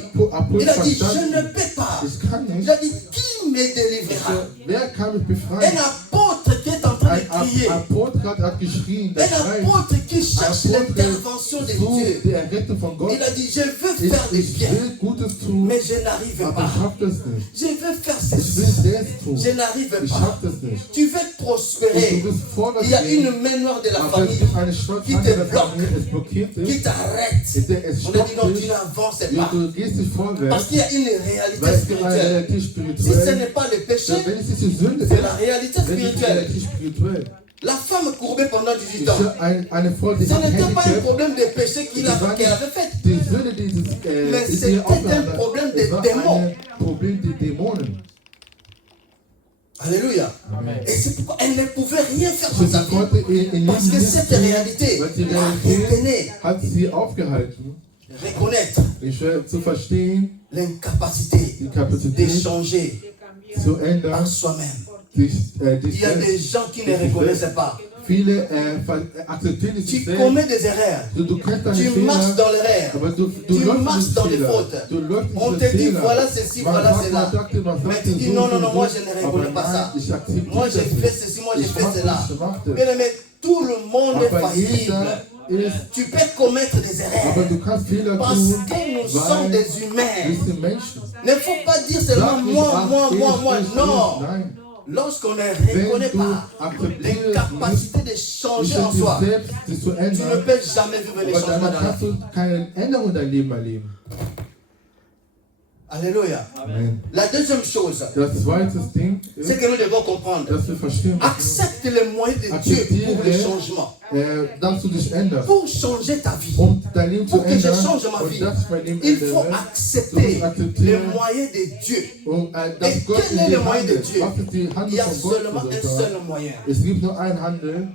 Il a dit, je ne peux pas. Ich kann Il nicht. a dit, qui me délivrera? Wer kann mich Un befreien? apôtre qui est en train Ein de crier. Apotheker hat geschrien, der Un schreit. apôtre qui cherche l'intervention de Dieu. Die Errettung von Gott. Il a dit, je veux faire des Ich biens, will Gutes tun, mais je n'arrive aber ich pas. schaff das nicht. Je veux faire Ich will ceci, das tun. je n'arrive Ich pas. schaff das nicht. Tu veux Und du prospérer. bist vorwärts Il y a gehen, une main noire de la aber es famille gibt eine Schwarze qui Hand te in der Familie, es blockiert qui dich. t'arrête. Es On a dit non, stoppt tu dich. n'avances Ja, pas. du gehst nicht Parce vorwärts, qu'il y a une réalité weil es gibt eine spirituelle. Realität Si ce spirituell. n'est pas le péché, Wenn es nicht die Sünde c'est la ist, réalité wenn es die spirituelle. Realität spirituell. La femme courbée pendant 18 Ich ans, sehe eine Frau, die ce hat n'était pas un Handicap. problème de péché qu'elle avait fait. Die Sünde, die Mais ist c'était ihr un aufgehangen. problème Es de war démons. ein Problem der Dämonen. Alléluia. Et c'est pourquoi elle ne pouvait rien faire Sie dans sa vie. konnte in Parce que Leben cette nicht réalité weil die l'a Realität retenue. hat sie aufgehalten. Reconnaître Ich will zu verstehen, l'incapacité die de Kapazität changer zu par ändern, soi-même. dich Il y a selbst. des gens qui ne reconnaissent pas. Viele akzeptieren nicht Tu sich selbst. commets des erreurs. Du kennst deine Tu marches Fehler, dans l'erreur. aber du Tu läufst marches in dans die les Fehler. fautes. Du läufst in On die te dit Fehler. voilà ceci, Man voilà sagt, cela. man sagt dir, man Mais sagt tu dir dis so, non, non, so, non, so. moi je ne Aber reconnais pas nein, ça. ich akzeptiere Moi j'ai das fait nicht. ceci, moi j'ai Ich fait mach cela. das, ich mach das. Bien aimé, tout le monde est Aber faillible. jeder ist, Tu peux commettre des erreurs. aber du kannst Fehler Parce tun, que nous sommes weil des wir humains. sind Menschen. Ne faut pas dire seulement Sag nicht, moi, ach, moi, moi, ich, moi. ich, Non. Nein. Lorsqu'on ne Wenn reconnaît du pas les akzeptierst, capacités de changer en dich soi, selbst dich zu tu ne ändern, peux jamais vivre les aber changements dann dans la kannst vie. du keine Änderung in deinem Leben erleben. Alléluia. Amen. La deuxième chose, Das zweite Ding c'est ist, que nous devons comprendre. dass wir verstehen müssen, Accepte les moyens de Dieu pour le changement. dass du dich änderst. Pour changer ta vie. Dein Leben zu Pour que je ändern change ma und vie, dass ich mein Leben il faut ändere, accepter du accepter les moyens de Dieu. dass Et Gott quel in est dir le moyen de handelt. Dieu? Was ist die Il y Handel a von Gott? seulement un gesagt? seul moyen. Es gibt nur einen Handel,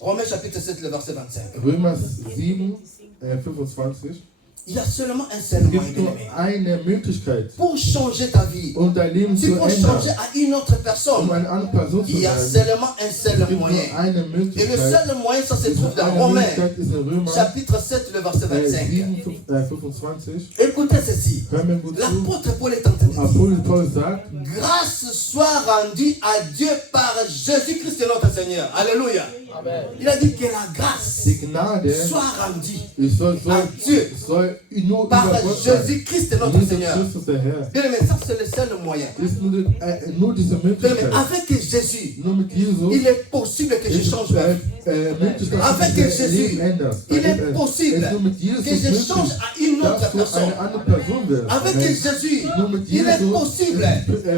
Romains chapitre 7, le verset 25. Römer 7, 25. Il y a seulement un seul Es moyen, gibt nur bien-aimé. eine Möglichkeit, Pour changer ta vie, dein Leben si zu pour ändern, changer à une autre personne, eine andere Person zu il y a sein. seulement un Es seul gibt moyen. nur eine Et le Möglichkeit. seul moyen, ça se trouve dans Eine Romains Möglichkeit ist in Römer chapitre 7, le verset 25. 7, 25. Écoutez ceci. Hör mir gut zu. L'apôtre Paul est en train de dire, Apostol Paul sagt, grâce soit rendue à Dieu par Jésus-Christ notre Seigneur. Alléluia. Il a dit que la grâce die Gnade soit rendue soll nur par über Gott sein. Jésus-Christ notre Jesus Seigneur. Christus der Herr. Bien aimé, ça c'est le seul moyen. Ist nur diese Bien aimé, Möglichkeit. avec Jésus, Nur mit Jesus il est possible que je ist change ma vie. möglich, dass Avec du dein Jésus, Leben änderst. il est Es possible ist nur mit Jesus que je möglich, change à une autre dass du personne. eine andere Person wirst. Avec Amen. Jésus, Nur mit il est Jesus possible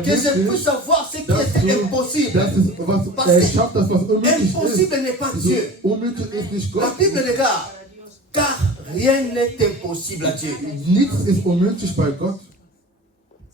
que je puisse avoir ce qui dass était du, impossible. das ist, was, Parce que schafft das, was unmöglich ist. Impossible n'est pas So, Dieu. unmöglich ist nicht La Gott. Bible regarde, car rien n'est impossible à Dieu. Nichts ist unmöglich bei Gott.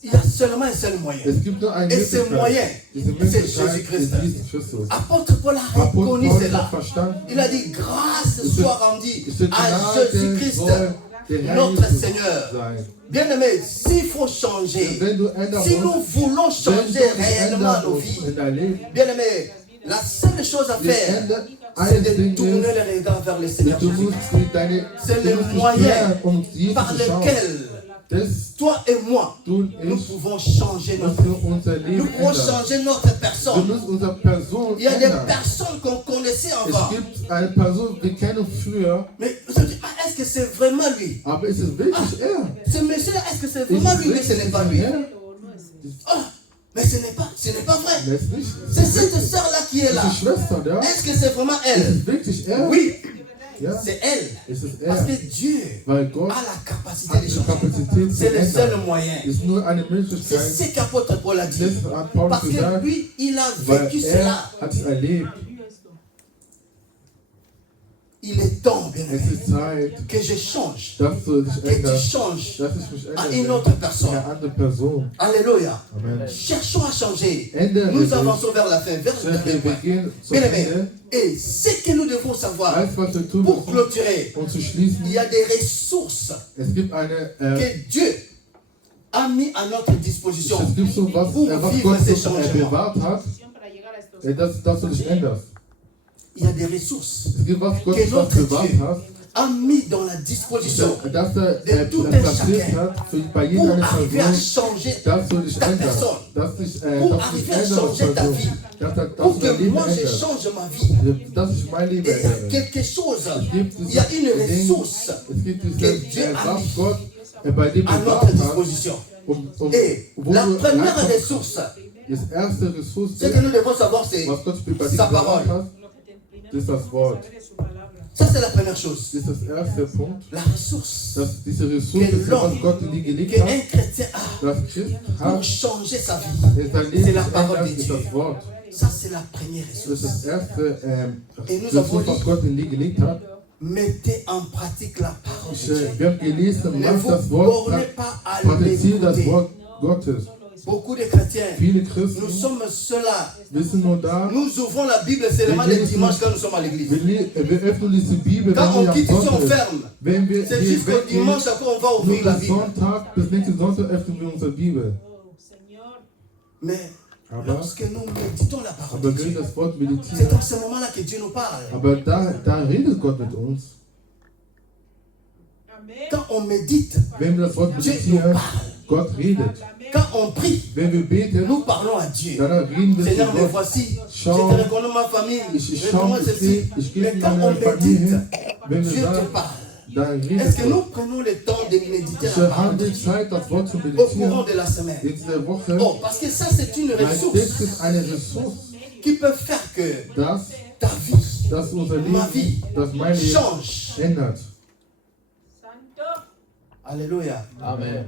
Il y a seulement un seul moyen. Es gibt nur eine Et ce Möglichkeit. moyen, Diese c'est Möglichkeit Jésus-Christ. ist Jesus Christus. Apôtre Paul a Apôtre reconnu Paul hat cela. verstanden, Il a dit, grâce soit rendue diese à Gnade Jésus-Christ, soll der Herr notre Jesus Seigneur. sein. Bien-aimé, s'il faut changer, Wenn du änderst, si nous voulons wenn changer du réellement änderst nos vies, in dein Leben, bien-aimé, la seule chose à wir faire, ändern c'est ein de Ding tourner ist, le regard vers le Seigneur du Jésus. musst C'est du le musst dich moyen kehren, Jesus par zu schauen. lequel Das toi et moi, du und nous ich pouvons changer notre müssen vie. unser Nous Leben pouvons ändern. changer notre Wir personne. müssen unsere Person Il y a des ändern. personnes qu'on connaissait Es avant. gibt eine Person, wir kennen früher, Mais vous vous dites, ah, est-ce que c'est vraiment lui? aber ist es wirklich er? Ce monsieur-là, est-ce que c'est Ist vraiment es lui? Mais ce n'est pas lui. er? Ah, mais ce n'est pas vrai. Das ist nicht. C'est cette sœur-là qui est là. Diese Schwester da, Est-ce que c'est vraiment ist elle? es wirklich er? Oui, Ja, c'est elle. ist es Parce que er. Dieu Weil Gott a la capacité hat de die changer. Kapazität zu C'est le seul ändern. moyen. Ist nur eine C'est Möglichkeit. ce qu'apôtre Paul a dit. Das hat Paulus Parce que gesagt, lui, il a weil vécu er cela. hat es erlebt. Il est temps, bien Es ist Zeit, que je change. dass du dich Que tu änderst, changes. dass ich mich À une ändere. autre personne. Eine andere Person. Alléluia. Amen. Cherchons à changer. Ändere Nous dich. avançons vers la fin, vers le dernier Wir point. gehen zum Bien aimé. Ende. Et ce que nous devons savoir Alles, was wir tun pour müssen, clôturer, um zu schließen, il y a des ressources es gibt eine, que Dieu a mis à notre disposition. es gibt so was, was vivre Gott ces so, changements. bewahrt hat, dass du dich änderst. Il y a des ressources Es gibt was Gott que was notre bewahrt Dieu hat, a mis dans la disposition dass er tout un platziert chacun hat für bei pour jeder arriver à Person, changer dass du dich ta änderst, personne. dass dich Pour arriver à changer ta vie. Pour dass du dein que Leben moi je änderst, change ma vie. dass ich mein Leben Et il y a ändere. quelque chose, Gibt il y a une ressource es gibt que Dieu diese a was mis Gott bei dir à bewahrt notre hat, disposition. Et wo la du première reinkommst. ressource, Das erste Ressource, ce que nous devons savoir, c'est was Gott bei dir sa bewahrt parole. hat, ist das Wort. Ça, c'est la première chose. Das ist das erste Punkt, La ressource dass diese Ressource, Que ist, l'homme- was Gott in die gelegt qu'un hat, chrétien a das Christ pour hat, changer sa vie. sein Leben C'est la zu parole ändern, de ist Dieu. das Wort. Ça, c'est la première Das ist ressource. das erste Et nous avons Ressource, was dit, Gott in die gelegt hat. mettez en pratique la parole de Dieu. Wir haben gelesen, Ne macht vous das Wort, bornez pas à praktiziert das l'écouter. Wort Gottes. Beaucoup de chrétiens, Viele nous Christen sommes ceux-là. wissen nur da, Nous ouvrons la Bible seulement les dimanches quand nous sommes à l'église. wir öffnen diese Bibel, Quand on wenn quitte wir ici, am on Sonntag ferme. wenn wir C'est hier jusqu'au weggehen, dimanche encore on va nur ouvrir la bis Bible. Sonntag, bis nächsten Sonntag öffnen wir unsere Bibel. Mais Aber- lorsque nous méditons la parole de Aber wenn wir Dieu, das Wort c'est meditieren, dans ce moment-là que Dieu nous parle. aber da redet Gott mit uns. Quand on médite, Wenn wir das Wort Dieu nous meditieren, parle. Gott redet. Quand on prie, Wenn wir beten, nous parlons à Dieu. dann reden wir Seigneur, zu me Gott. voici. Schau, Je te reconnais ma famille. Ich Je schaue reconnais ich ceci. sehe, ich gehe Mais in quand on meine médite, Familie, wenn wir Dieu te sagen, parle. dann Est-ce que redet nous Gott. prenons le temps de méditer la Wir parole haben de die Dieu Zeit, das Wort zu au courant meditieren de la semaine? in dieser Woche, Oh, parce que ça, c'est une weil ressource das ist eine Ressource, qui peut faire que dass ta vie unser Ma vie Leben, dass mein Leben change. ändert. Santo. Alléluia. Amen.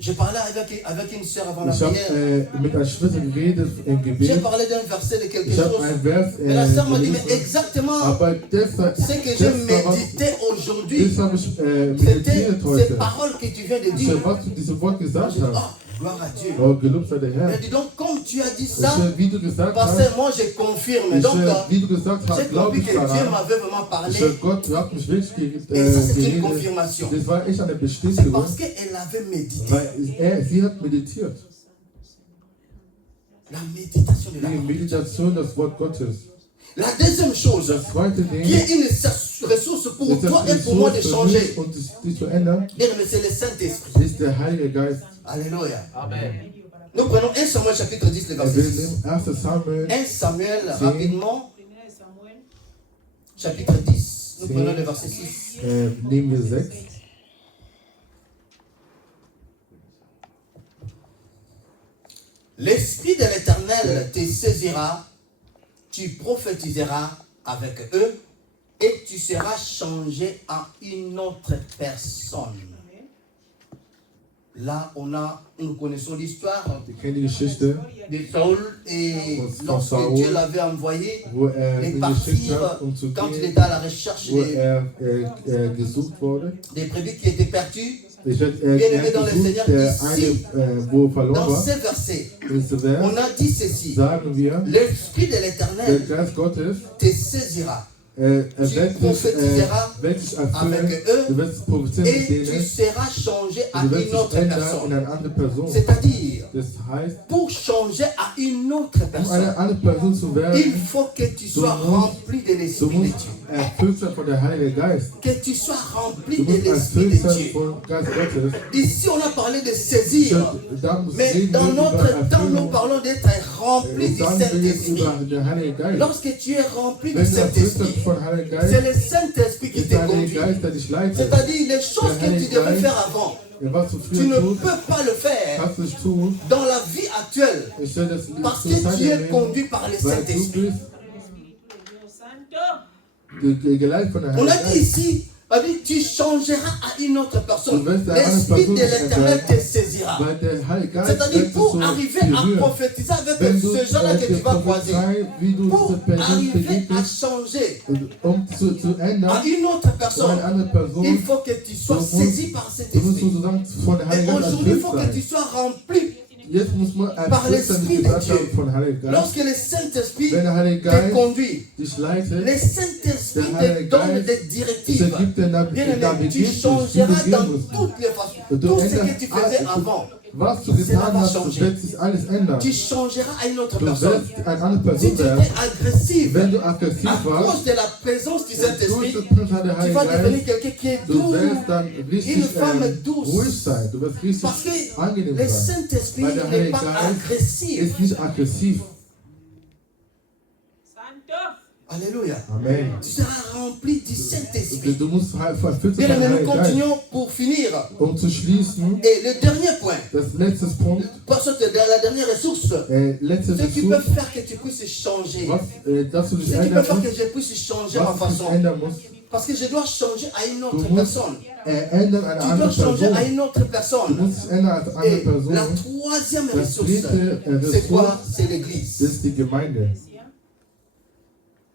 Je parlais avec une sœur avant la Ich habe prière. mit einer Schwester geredet im J'ai Gebet. parlé d'un verset de quelque Ich habe chose. ein Vers Mais la sœur m'a dit, mais gelesen, exactement aber das ce que j'ai médité aujourd'hui, habe ich c'était meditiert ces heute. paroles que tu viens de dire. Was du dieses Wort gesagt J'ai dit, hast. oh, gloire à Dieu. Oh, gelobt sei der Herr. Mais dis donc, comme tu as dit ça, Wie du gesagt parce hast, que moi je confirme. Donc, wie du gesagt j'ai hast, glaube compris ich que Dieu daran. m'avait vraiment parlé. Gott hat mich wirklich Et ça, c'est une geredet. confirmation. Das war echt eine C'est Bestätigung, parce qu'elle avait médité. weil sie hat meditiert. La méditation de la Die parole. Meditation, das Wort Gottes. La deuxième chose, Das zweite Ding, qui est une ressource pour ist toi das et pour moi de Ressource für changer, mich und dich zu ändern, bien aimé, c'est le Saint-Esprit. ist der Heilige Geist. Alléluia. Amen. Nous prenons 1 Samuel chapitre 10, le Wir verset 6. nehmen 1. Samuel 1 Samuel, Si. rapidement, 1 Samuel. chapitre 10. Nous Si. prenons le verset 6. nehmen wir 6. L'Esprit de l'Éternel te saisira, tu prophétiseras avec eux et tu seras changé en une autre personne. Là, nous connaissons l'histoire Wir kennen die Geschichte, de Saül et Von lorsque Saul, Dieu l'avait envoyé, wo er et ihn geschickt partir hat, zu quand il gehen, était à la recherche wo gesucht wurde. des brebis qui étaient perdues. Ich werde Bien-aimé dans le gesucht, Seigneur, der ici, eine, wo verloren Dans war. ces versets, In diesem Vers on a dit ceci. sagen wir, L'Esprit de der l'Éternel Geist Gottes, te saisira wird dich prophétiseras erfüllen, avec eux du wirst prophezeien mit et tu denen, seras changé à du wirst une dich autre ändern in personne. eine andere Person. C'est-à-dire, Das heißt, pour changer à une autre um personne, eine andere Person zu il werden, faut que tu sois Du musst- rempli de du l'Esprit de musst Dieu. erfüllt sein von der Heilige Geist. Que tu sois rempli Du de musst l'Esprit erfüllt de sein Dieu. von Geist Gottes. Ici, on a parlé de saisir. Da muss Mais reden dans wir über notre temps, nous Erfüllung. parlons d'être rempli du Sagen wir jetzt Saint-Esprit. über den Heiligen Geist. Lorsque tu es rempli du Wenn du erfüllt bist Saint-Esprit, von Heiligen c'est Geist, le Saint-Esprit qui ist te der Heilige conduit. Geist, der dich leitet. C'est-à-dire les choses que tu devais faire avant, Was du tu früher ne tust, peux pas le faire kannst du nicht tun. dans la vie actuelle Ich stelle das parce zu que tu es sein, conduit par le weil du Saint-Esprit. bist Santo. geleitet von der On a Heiligen dit Geist. ici, on a dit, tu changeras à une autre personne. Du wirst eine L'Esprit andere de Person l'Éternel te werden. saisira. Weil der Heilige Geist C'est-à-dire wird dich pour so arriver à berühren. prophétiser avec Wenn du ces gens-là que tu vas croiser, wie du pour diese Person arriver à begegnest, changer zu à ändern, une autre zu personne, einer anderen Person, il faut que tu sois Du musst- saisi par cet du musst esprit. sozusagen von der Et Heiligen Geist aujourd'hui, il erfüllt faut que tu sein. sois rempli. Jetzt muss man Par erfüllt sein, l'Esprit wie de gesagt Dieu. habe, von Heiligen Geist. Lorsque le Saint-Esprit Wenn der Heilige te Geist conduit, dich leitet, le Saint-Esprit Der te Heilige donne Geist des te directives. gibt dir Bien aimé, tu navigiert, wie changeras du dans gehen musst. toutes les façons. Du Tout ce que änderst tu faisais avant, was du Cela getan va hast, changer. wird sich alles ändern. tu changeras à une autre Du personne. wirst eine andere Si Person tu werden. étais agressif, Wenn du aggressiv à cause warst, de la présence du durch Saint-Esprit, das Prinzip der tu vas Heiligen devenir Geist, quelqu'un qui est du doux. wirst dann richtig Une femme douce. ruhig sein. Du wirst richtig Parce que angenehm le sein. Saint-Esprit Weil der n'est Heilige pas Geist agressif. ist nicht aggressiv. Santo. Alléluia. Amen. Tu seras rempli du Saint-Esprit. Du musst verfüllt sein Bien von aimé, dem nous Heiligen Geist. continuons pour finir. Um zu schließen, Et le dernier point, das letzte Punkt, parce que la dernière ressource, letzte ce qui peut Versuch, faire que tu puisses changer, was, dass du dich ce qui peut ändern faire musst, que je puisse changer ma was du dich façon. ändern musst. Parce que je dois changer à une Du autre musst personne. ändern eine Tu dois andere changer à Person. une autre Du personne. musst dich ändern als andere Et la Person. troisième Das ressource, dritte c'est quoi? Ressource C'est l'Église. ist die Gemeinde.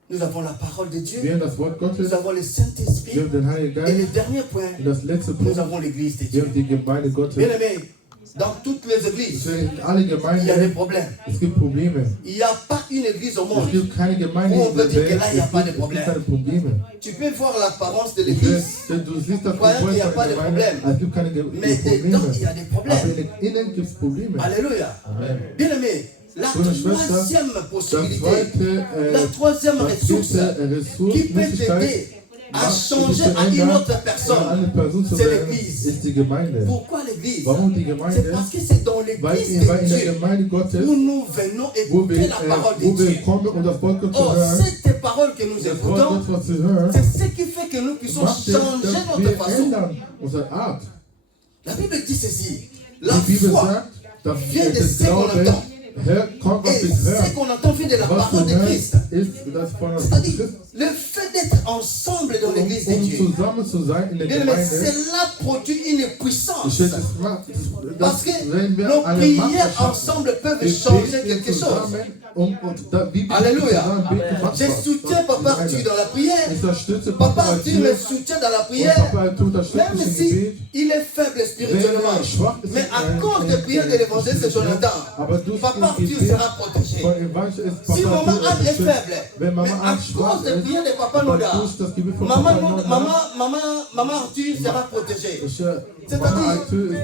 Nous avons la parole de Dieu, Wir haben das Wort Gottes, nous avons le wir Saint-Esprit. haben den Heiligen Et le Geist. dernier point, Und das letzte nous Punkt, avons l'Église de wir Dieu. haben die Gemeinde Gottes. Bien aimé, dans toutes les églises, In alle il y a des Gemeinden, problèmes. es gibt Probleme. Il n'y a pas une église au monde. Es gibt keine Gemeinde Oh, on in peut der dire que Welt, là, il y a pas de es problème. gibt keine Probleme. Tu peux voir l'apparence de Du l'église, siehst das Croyant qu'il y a Gebäude pas de der Gemeinde, problème. es gibt keine mais dedans, il y Probleme. a des Aber problèmes. innen gibt es Probleme. Alléluia. Amen. Bien aimé, la Bruder, Schwester, troisième Das possibilité, zweite, la troisième das ressource dritte Ressource, qui peut Möglichkeit, t'aider à was changer dich à une verändert, autre eine personne. andere Person zu C'est werden, l'Église. ist die Gemeinde. Pourquoi l'église? Warum die C'est Gemeinde? parce que c'est dans Weil l'église in de der Dieu Gemeinde Gottes, où nous venons wo wir, écouter la parole de wo Dieu. wir kommen, um das Wort Gottes zu Oh, hören, cette parole que nous das Wort écoutons, Gottes, was wir hören, c'est ce qui fait que nous puissions macht es, changer dass notre wir façon. ändern unsere Art. La Bible dit ceci. La Die Bibel foi sagt, dass vient de das ce qu'on Glaube entend. kommt aus Et dem ce Hören. qu'on entend vient de la Was parole du de hörst, Christ. ist das von C'est-à-dire, Christ. le fait d'être ensemble dans l'église de Dieu, Zusammen zu sein in der bien aimé, Gemeinde. cela produit une puissance. Das macht, Parce que wenn wir nos eine prières Macht erschaffen, ensemble peuvent wir changer beten quelque chose. zusammen und wie wir Alléluia. zusammen beten, macht Je was. soutiens Papa Arthur dans la prière. Ich unterstütze Papa Papa Arthur Arthur me soutient dans la und prière. Papa Arthur unterstützt Même mich im si Gebet. il est faible spirituellement. Mais à cause des prières de l'évangéliste Jonathan, Papa Arthur sera protégé. Von Evangelist ist Si Papa maman Arthur Anne est unterstützt. faible, Wenn mais Mama à Anne cause schwach des ist, prières de Papa aber Noda, durch das Gebet von Papa Noda, maman Arthur sera protégée. Mama Arthur ist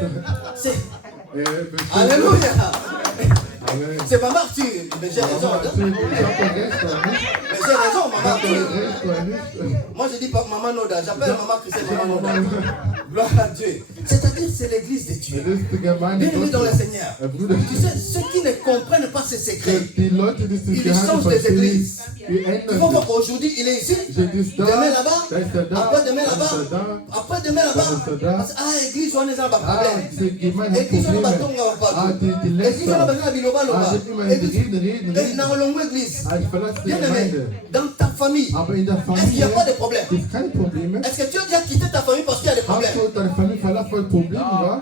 C'est- bestimmt. Alléluia. Amen. C'est maman Arthur. Mais j'ai raison. Mama hein? Arthur, ich hab recht, oder nicht? Mais j'ai raison, maman Ich hab Arthur. recht, oder nicht? Moi je dis pas maman Noda, j'appelle maman Christine maman Noda. Gloire à Dieu. C'est-à-dire c'est l'église de Dieu. Das ist die Gemeinde Bien-aimés dans le Gottes. Seigneur. Brüder, Tu sais, ceux qui ne comprennent pas ces secrets, die Leute, die sind ils changent des églises. die Tu ändern vas sich. voir aujourd'hui, il est ici, Je dis da, demain là-bas, da ist er da, après-demain da là-bas, ist er da. après-demain là-bas. Dann ist er da. Parce que, ah, église, on est en bas, Ah, problème. diese Gemeinde hat Église, on est en bas, Probleme. on va Ah, pas. die Église, on est en Letzter. bas, biloba, Ah, loba. die immer reden. Et dans le longue église. Ah, ich verlasse die Bien aimé, Gemeinde. dans ta famille, Aber in der est-ce qu'il n'y Familie a pas de problème? gibt es keine Probleme. Est-ce que tu as déjà quitté ta famille parce qu'il y a des problèmes? Hast du deine Familie verlassen, weil Probleme war?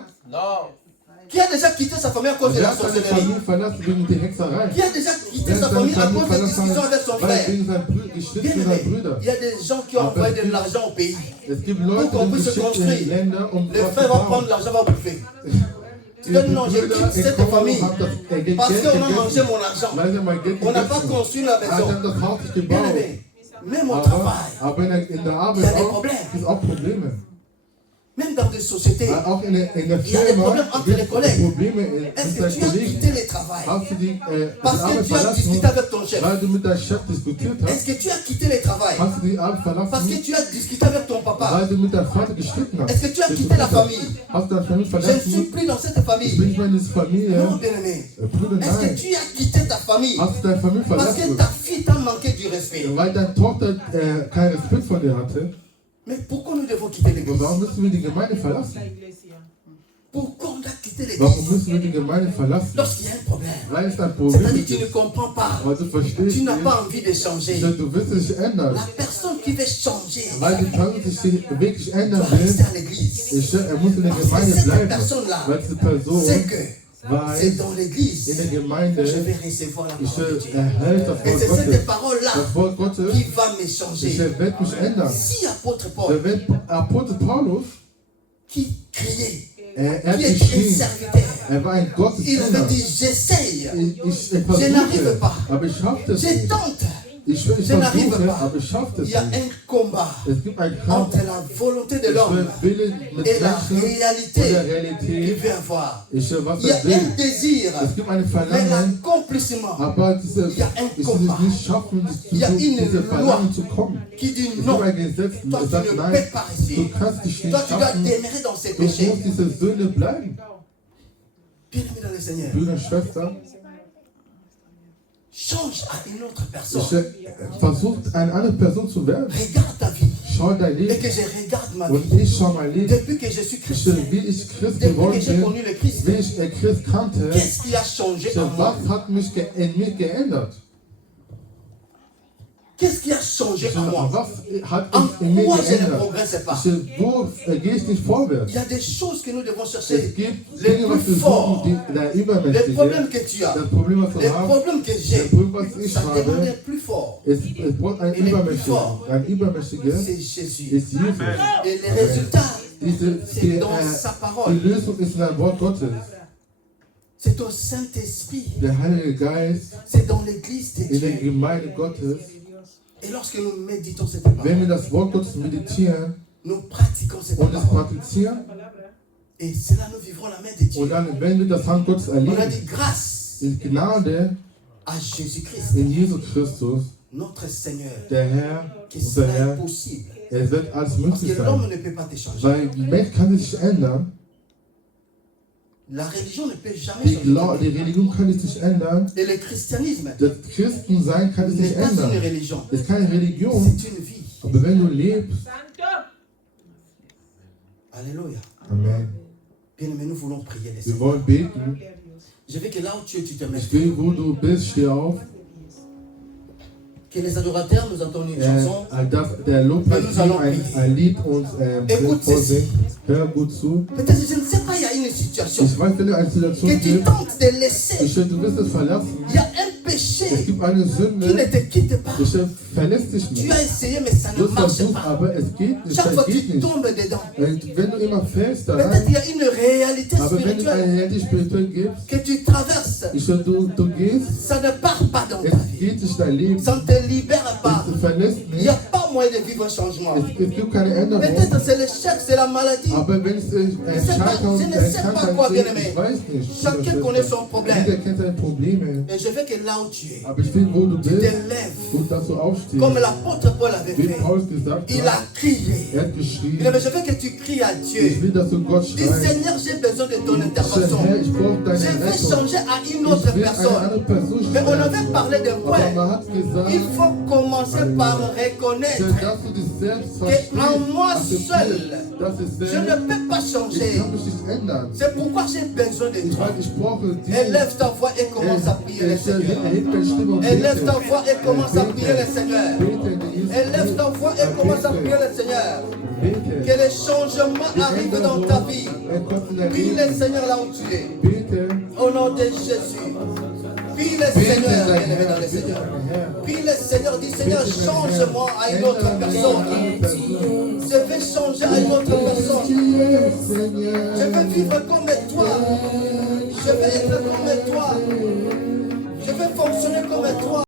Qui a déjà quitté sa famille à cause de Wer la hat seine sorcellerie? Familie verlassen wegen der Hexerei? Qui a déjà quitté Wer sa hat seine famille à Familie cause de verlassen, discussions avec son weil frère? wegen seinen Geschwister Bien seiner aimé, Brüder? il y a des gens qui ont envoyé de l'argent au pays. Es gibt Leute, qu'on die puisse se geschickt in construire. Länder, um Le was zu frère va bauen. prendre l'argent, va bouffer. Tu dis non, je quitte cette famille parce qu'on a mangé mon argent. On n'a pas construit la maison. Bien aimé, même au travail, Aber in der Arbeit Il y a des auch, Probleme. gibt es auch Probleme. même dans des sociétés. Auch in der Il y a des Firma problèmes entre gibt les es collègues. Probleme Est-ce mit que deinen tu as Kollegen. quitté le travail Hast du die parce Arbeit que tu as verlassen, discuté avec ton chef? weil du mit deinem Chef diskutiert hast? Est-ce que tu as quitté le travail Hast du die Arbeit parce que verlassen, tu as discuté avec ton papa? weil du mit deinem Vater gestritten hast? Est-ce que tu as quitté la famille? Hast du deine Familie Je ne suis verlassen? plus dans cette Ich famille. bin nicht mehr in dieser Familie. Non, bien aimé. Bruder, Est-ce que nein. tu as quitté ta famille Hast du deine Familie parce que verlassen? ta fille t'a manqué du respect? Weil deine Tochter keinen Respekt vor dir hatte. Mais pourquoi nous devons quitter Und l'église? warum müssen wir die Gemeinde verlassen? Pourquoi on doit quitter Warum l'église müssen wir die Gemeinde verlassen? lorsqu'il y a un problème? Weil es ein C'est-à-dire Problem que tu ne ist. comprends pas. Weil du verstehst Tu n'as nicht, pas envie de changer. du willst dich ändern. La personne qui veut changer Weil die Person sich wirklich ändern doit will, rester à l'église. er muss in der Parce que Gemeinde cette bleiben. personne-là Weil diese Person sait que c'est weiß, dans l'église in der que Gemeinde, je vais recevoir la parole de Dieu. erhält das Et Wort c'est cette Gottes. parole-là Das Wort Gottes, qui va me changer. wird mich ändern. Si apôtre Paul Der Apostel Paulus, qui criait, er qui hat était un geschrien. serviteur, Er war ein il Gottesdiener. avait dit j'essaye, Ich Je n'arrive versuche, pas. aber ich schaffe es je nicht. tente. Ich Je n'arrive versuche, pas. aber ich schaffe es Il y a nicht. un combat Es gibt einen Kampf entre la volonté de zwischen l'homme dem Willen des et la Menschen und der réalité qu'il Realität. veut avoir. Was Il y a er will. un désir, Es gibt eine mais Verlangen, l'accomplissement aber diese, Il y a un ich combat. es nicht schaffen, Il y a une diese loi Verlangen zu kommen. qui dit Es gibt non, ein Gesetz, toi das tu sagt ne nein, peux pas du rester. kannst dich nicht Toi tu dois schaffen, demeurer dans ces du musst péchés. diese Söhne bleiben. Bien-aimé dans le Seigneur, Brüder und Schwestern, change à une autre personne. versuch eine andere Person zu werden. Regarde ta vie Schau dein et Leben que je regarde ma und vie. ich schau mein Leben. Depuis que je suis chrétien, Wie ich Christ depuis geworden que j'ai bin, connu le Christ, wie ich Christ kannte, qu'est-ce qui a changé en moi? was hat mich in mir geändert? Qu'est-ce qui a changé en moi? Was hat En mich in mir quoi je ne geändert? progresse pas? Wo gehe ich nicht vorwärts? Il y a des choses que nous devons Es chercher. gibt Les Dinge, was plus wir forts, suchen, der les Übermächtige. problèmes que tu as, Das Problem, was les du hast, problèmes que das j'ai, Problem, was ich ça demande habe, un plus fort. es braucht ein Il est plus Übermächtiger. fort. Ein Übermächtiger C'est Jésus. ist Jesus. Et les résultats, c'est dans sa Die parole. Lösung ist in einem Wort Gottes. C'est au Saint-Esprit. Der Heilige Geist C'est dans l'église de in der Dieu. Gemeinde Gottes. Et lorsque nous méditons cette Wenn parole, wir das Wort Gottes meditieren nous pratiquons cette und es parole. praktizieren, Et c'est là nous vivrons la main de Dieu. und dann, wenn wir das Hand Gottes On a erleben, dit grâce in Gnade à Jésus-Christ, in Jesus Christus, notre Seigneur, der Herr, que unser cela est Herr, possible. es wird alles Parce möglich que sein. l'homme ne peut pas te changer. Weil der Mensch kann sich ändern, La religion ne peut jamais die changer. Religion kann sich nicht ändern, Et le christianisme das Christensein kann sich n'est nicht pas une ändern. religion, Es ist keine Religion, c'est une vie. Aber wenn du lebst, Santo. Alléluia. Amen. Bien aimé, nous voulons prier les Wir Seigneurs. wollen beten. Je veux que là où tu es, tu te mettes. Ich will, wo du bist, steh auf. Que les adorateurs nous entendent une chanson. Der Lobpreisteam ein Lied uns Écoute vorsingen. Hör gut zu. Peut-être, je ne sais pas, il y a une situation Ich weiß, wenn du eine Situation que tu gibt, tentes de laisser. du wirst es verlassen. Il y a un Es péché gibt eine qui ne Sünde, te quitte pas. verlässt dich Tu nicht. as essayé, mais ça Du ne hast marche versucht, pas. aber es geht nicht. Chaque fois, Es geht tu nicht. tombes dedans. Und wenn du immer fällst Peut-être daran, il y a une réalité aber wenn du spirituelle eine Härte spirituell gibst, que tu traverses. du gehst, Ça ne part pas dans ta es vie. geht sich dein Leben. Ça ne te libère pas. Es verlässt Il n'y a nicht. pas moyen de vivre un changement. Es gibt keine Änderung. Peut-être c'est l'échec, c'est la maladie. Aber wenn es je ne sais pas quoi, bien aimé. ich weiß nicht. Chacun connaît son problème. Jeder kennt seine Probleme. Et je veux que là où tu es, Aber ich will, wo du tu bist, te lèves. und dass du aufstehst. Comme l'apôtre Paul avait Wie fait. Paulus gesagt Il a hat, crié. hat geschrien. Mais je veux que tu cries à Ich Dieu. will, dass du Gott Dis schreist. Seigneur, j'ai besoin de ton intervention. Herr, ich brauche Je deine veux Rettung. changer à une autre Ich will eine personne. andere Person Mais on schreiben. avait parlé d'un Aber point. man hat gesagt, Il faut commencer par reconnaître dass du dich selbst que en moi verstehst, seul, dass ich je selbst, ne peux pas ich changer. kann mich nicht ändern. C'est pourquoi j'ai besoin de toi. Ich brauche dich. Élève ta voix et commence à prier le Seigneur. Erhebe deine Stimme und Élève bete. ta voix et commence à prier le Seigneur. Bete in die Élève ta voix et commence à prier le Seigneur. Bete. Que les changements arrivent dans ta vie. Prie le Seigneur là où tu es. Bete. Au nom de Jésus. Prie le Seigneur, bien-aimé dans le Seigneur. Prie le Seigneur, dis Seigneur, change-moi à une autre personne. Je vais changer à une autre personne. Je veux vivre comme toi. Je veux être comme toi. Je veux fonctionner comme toi.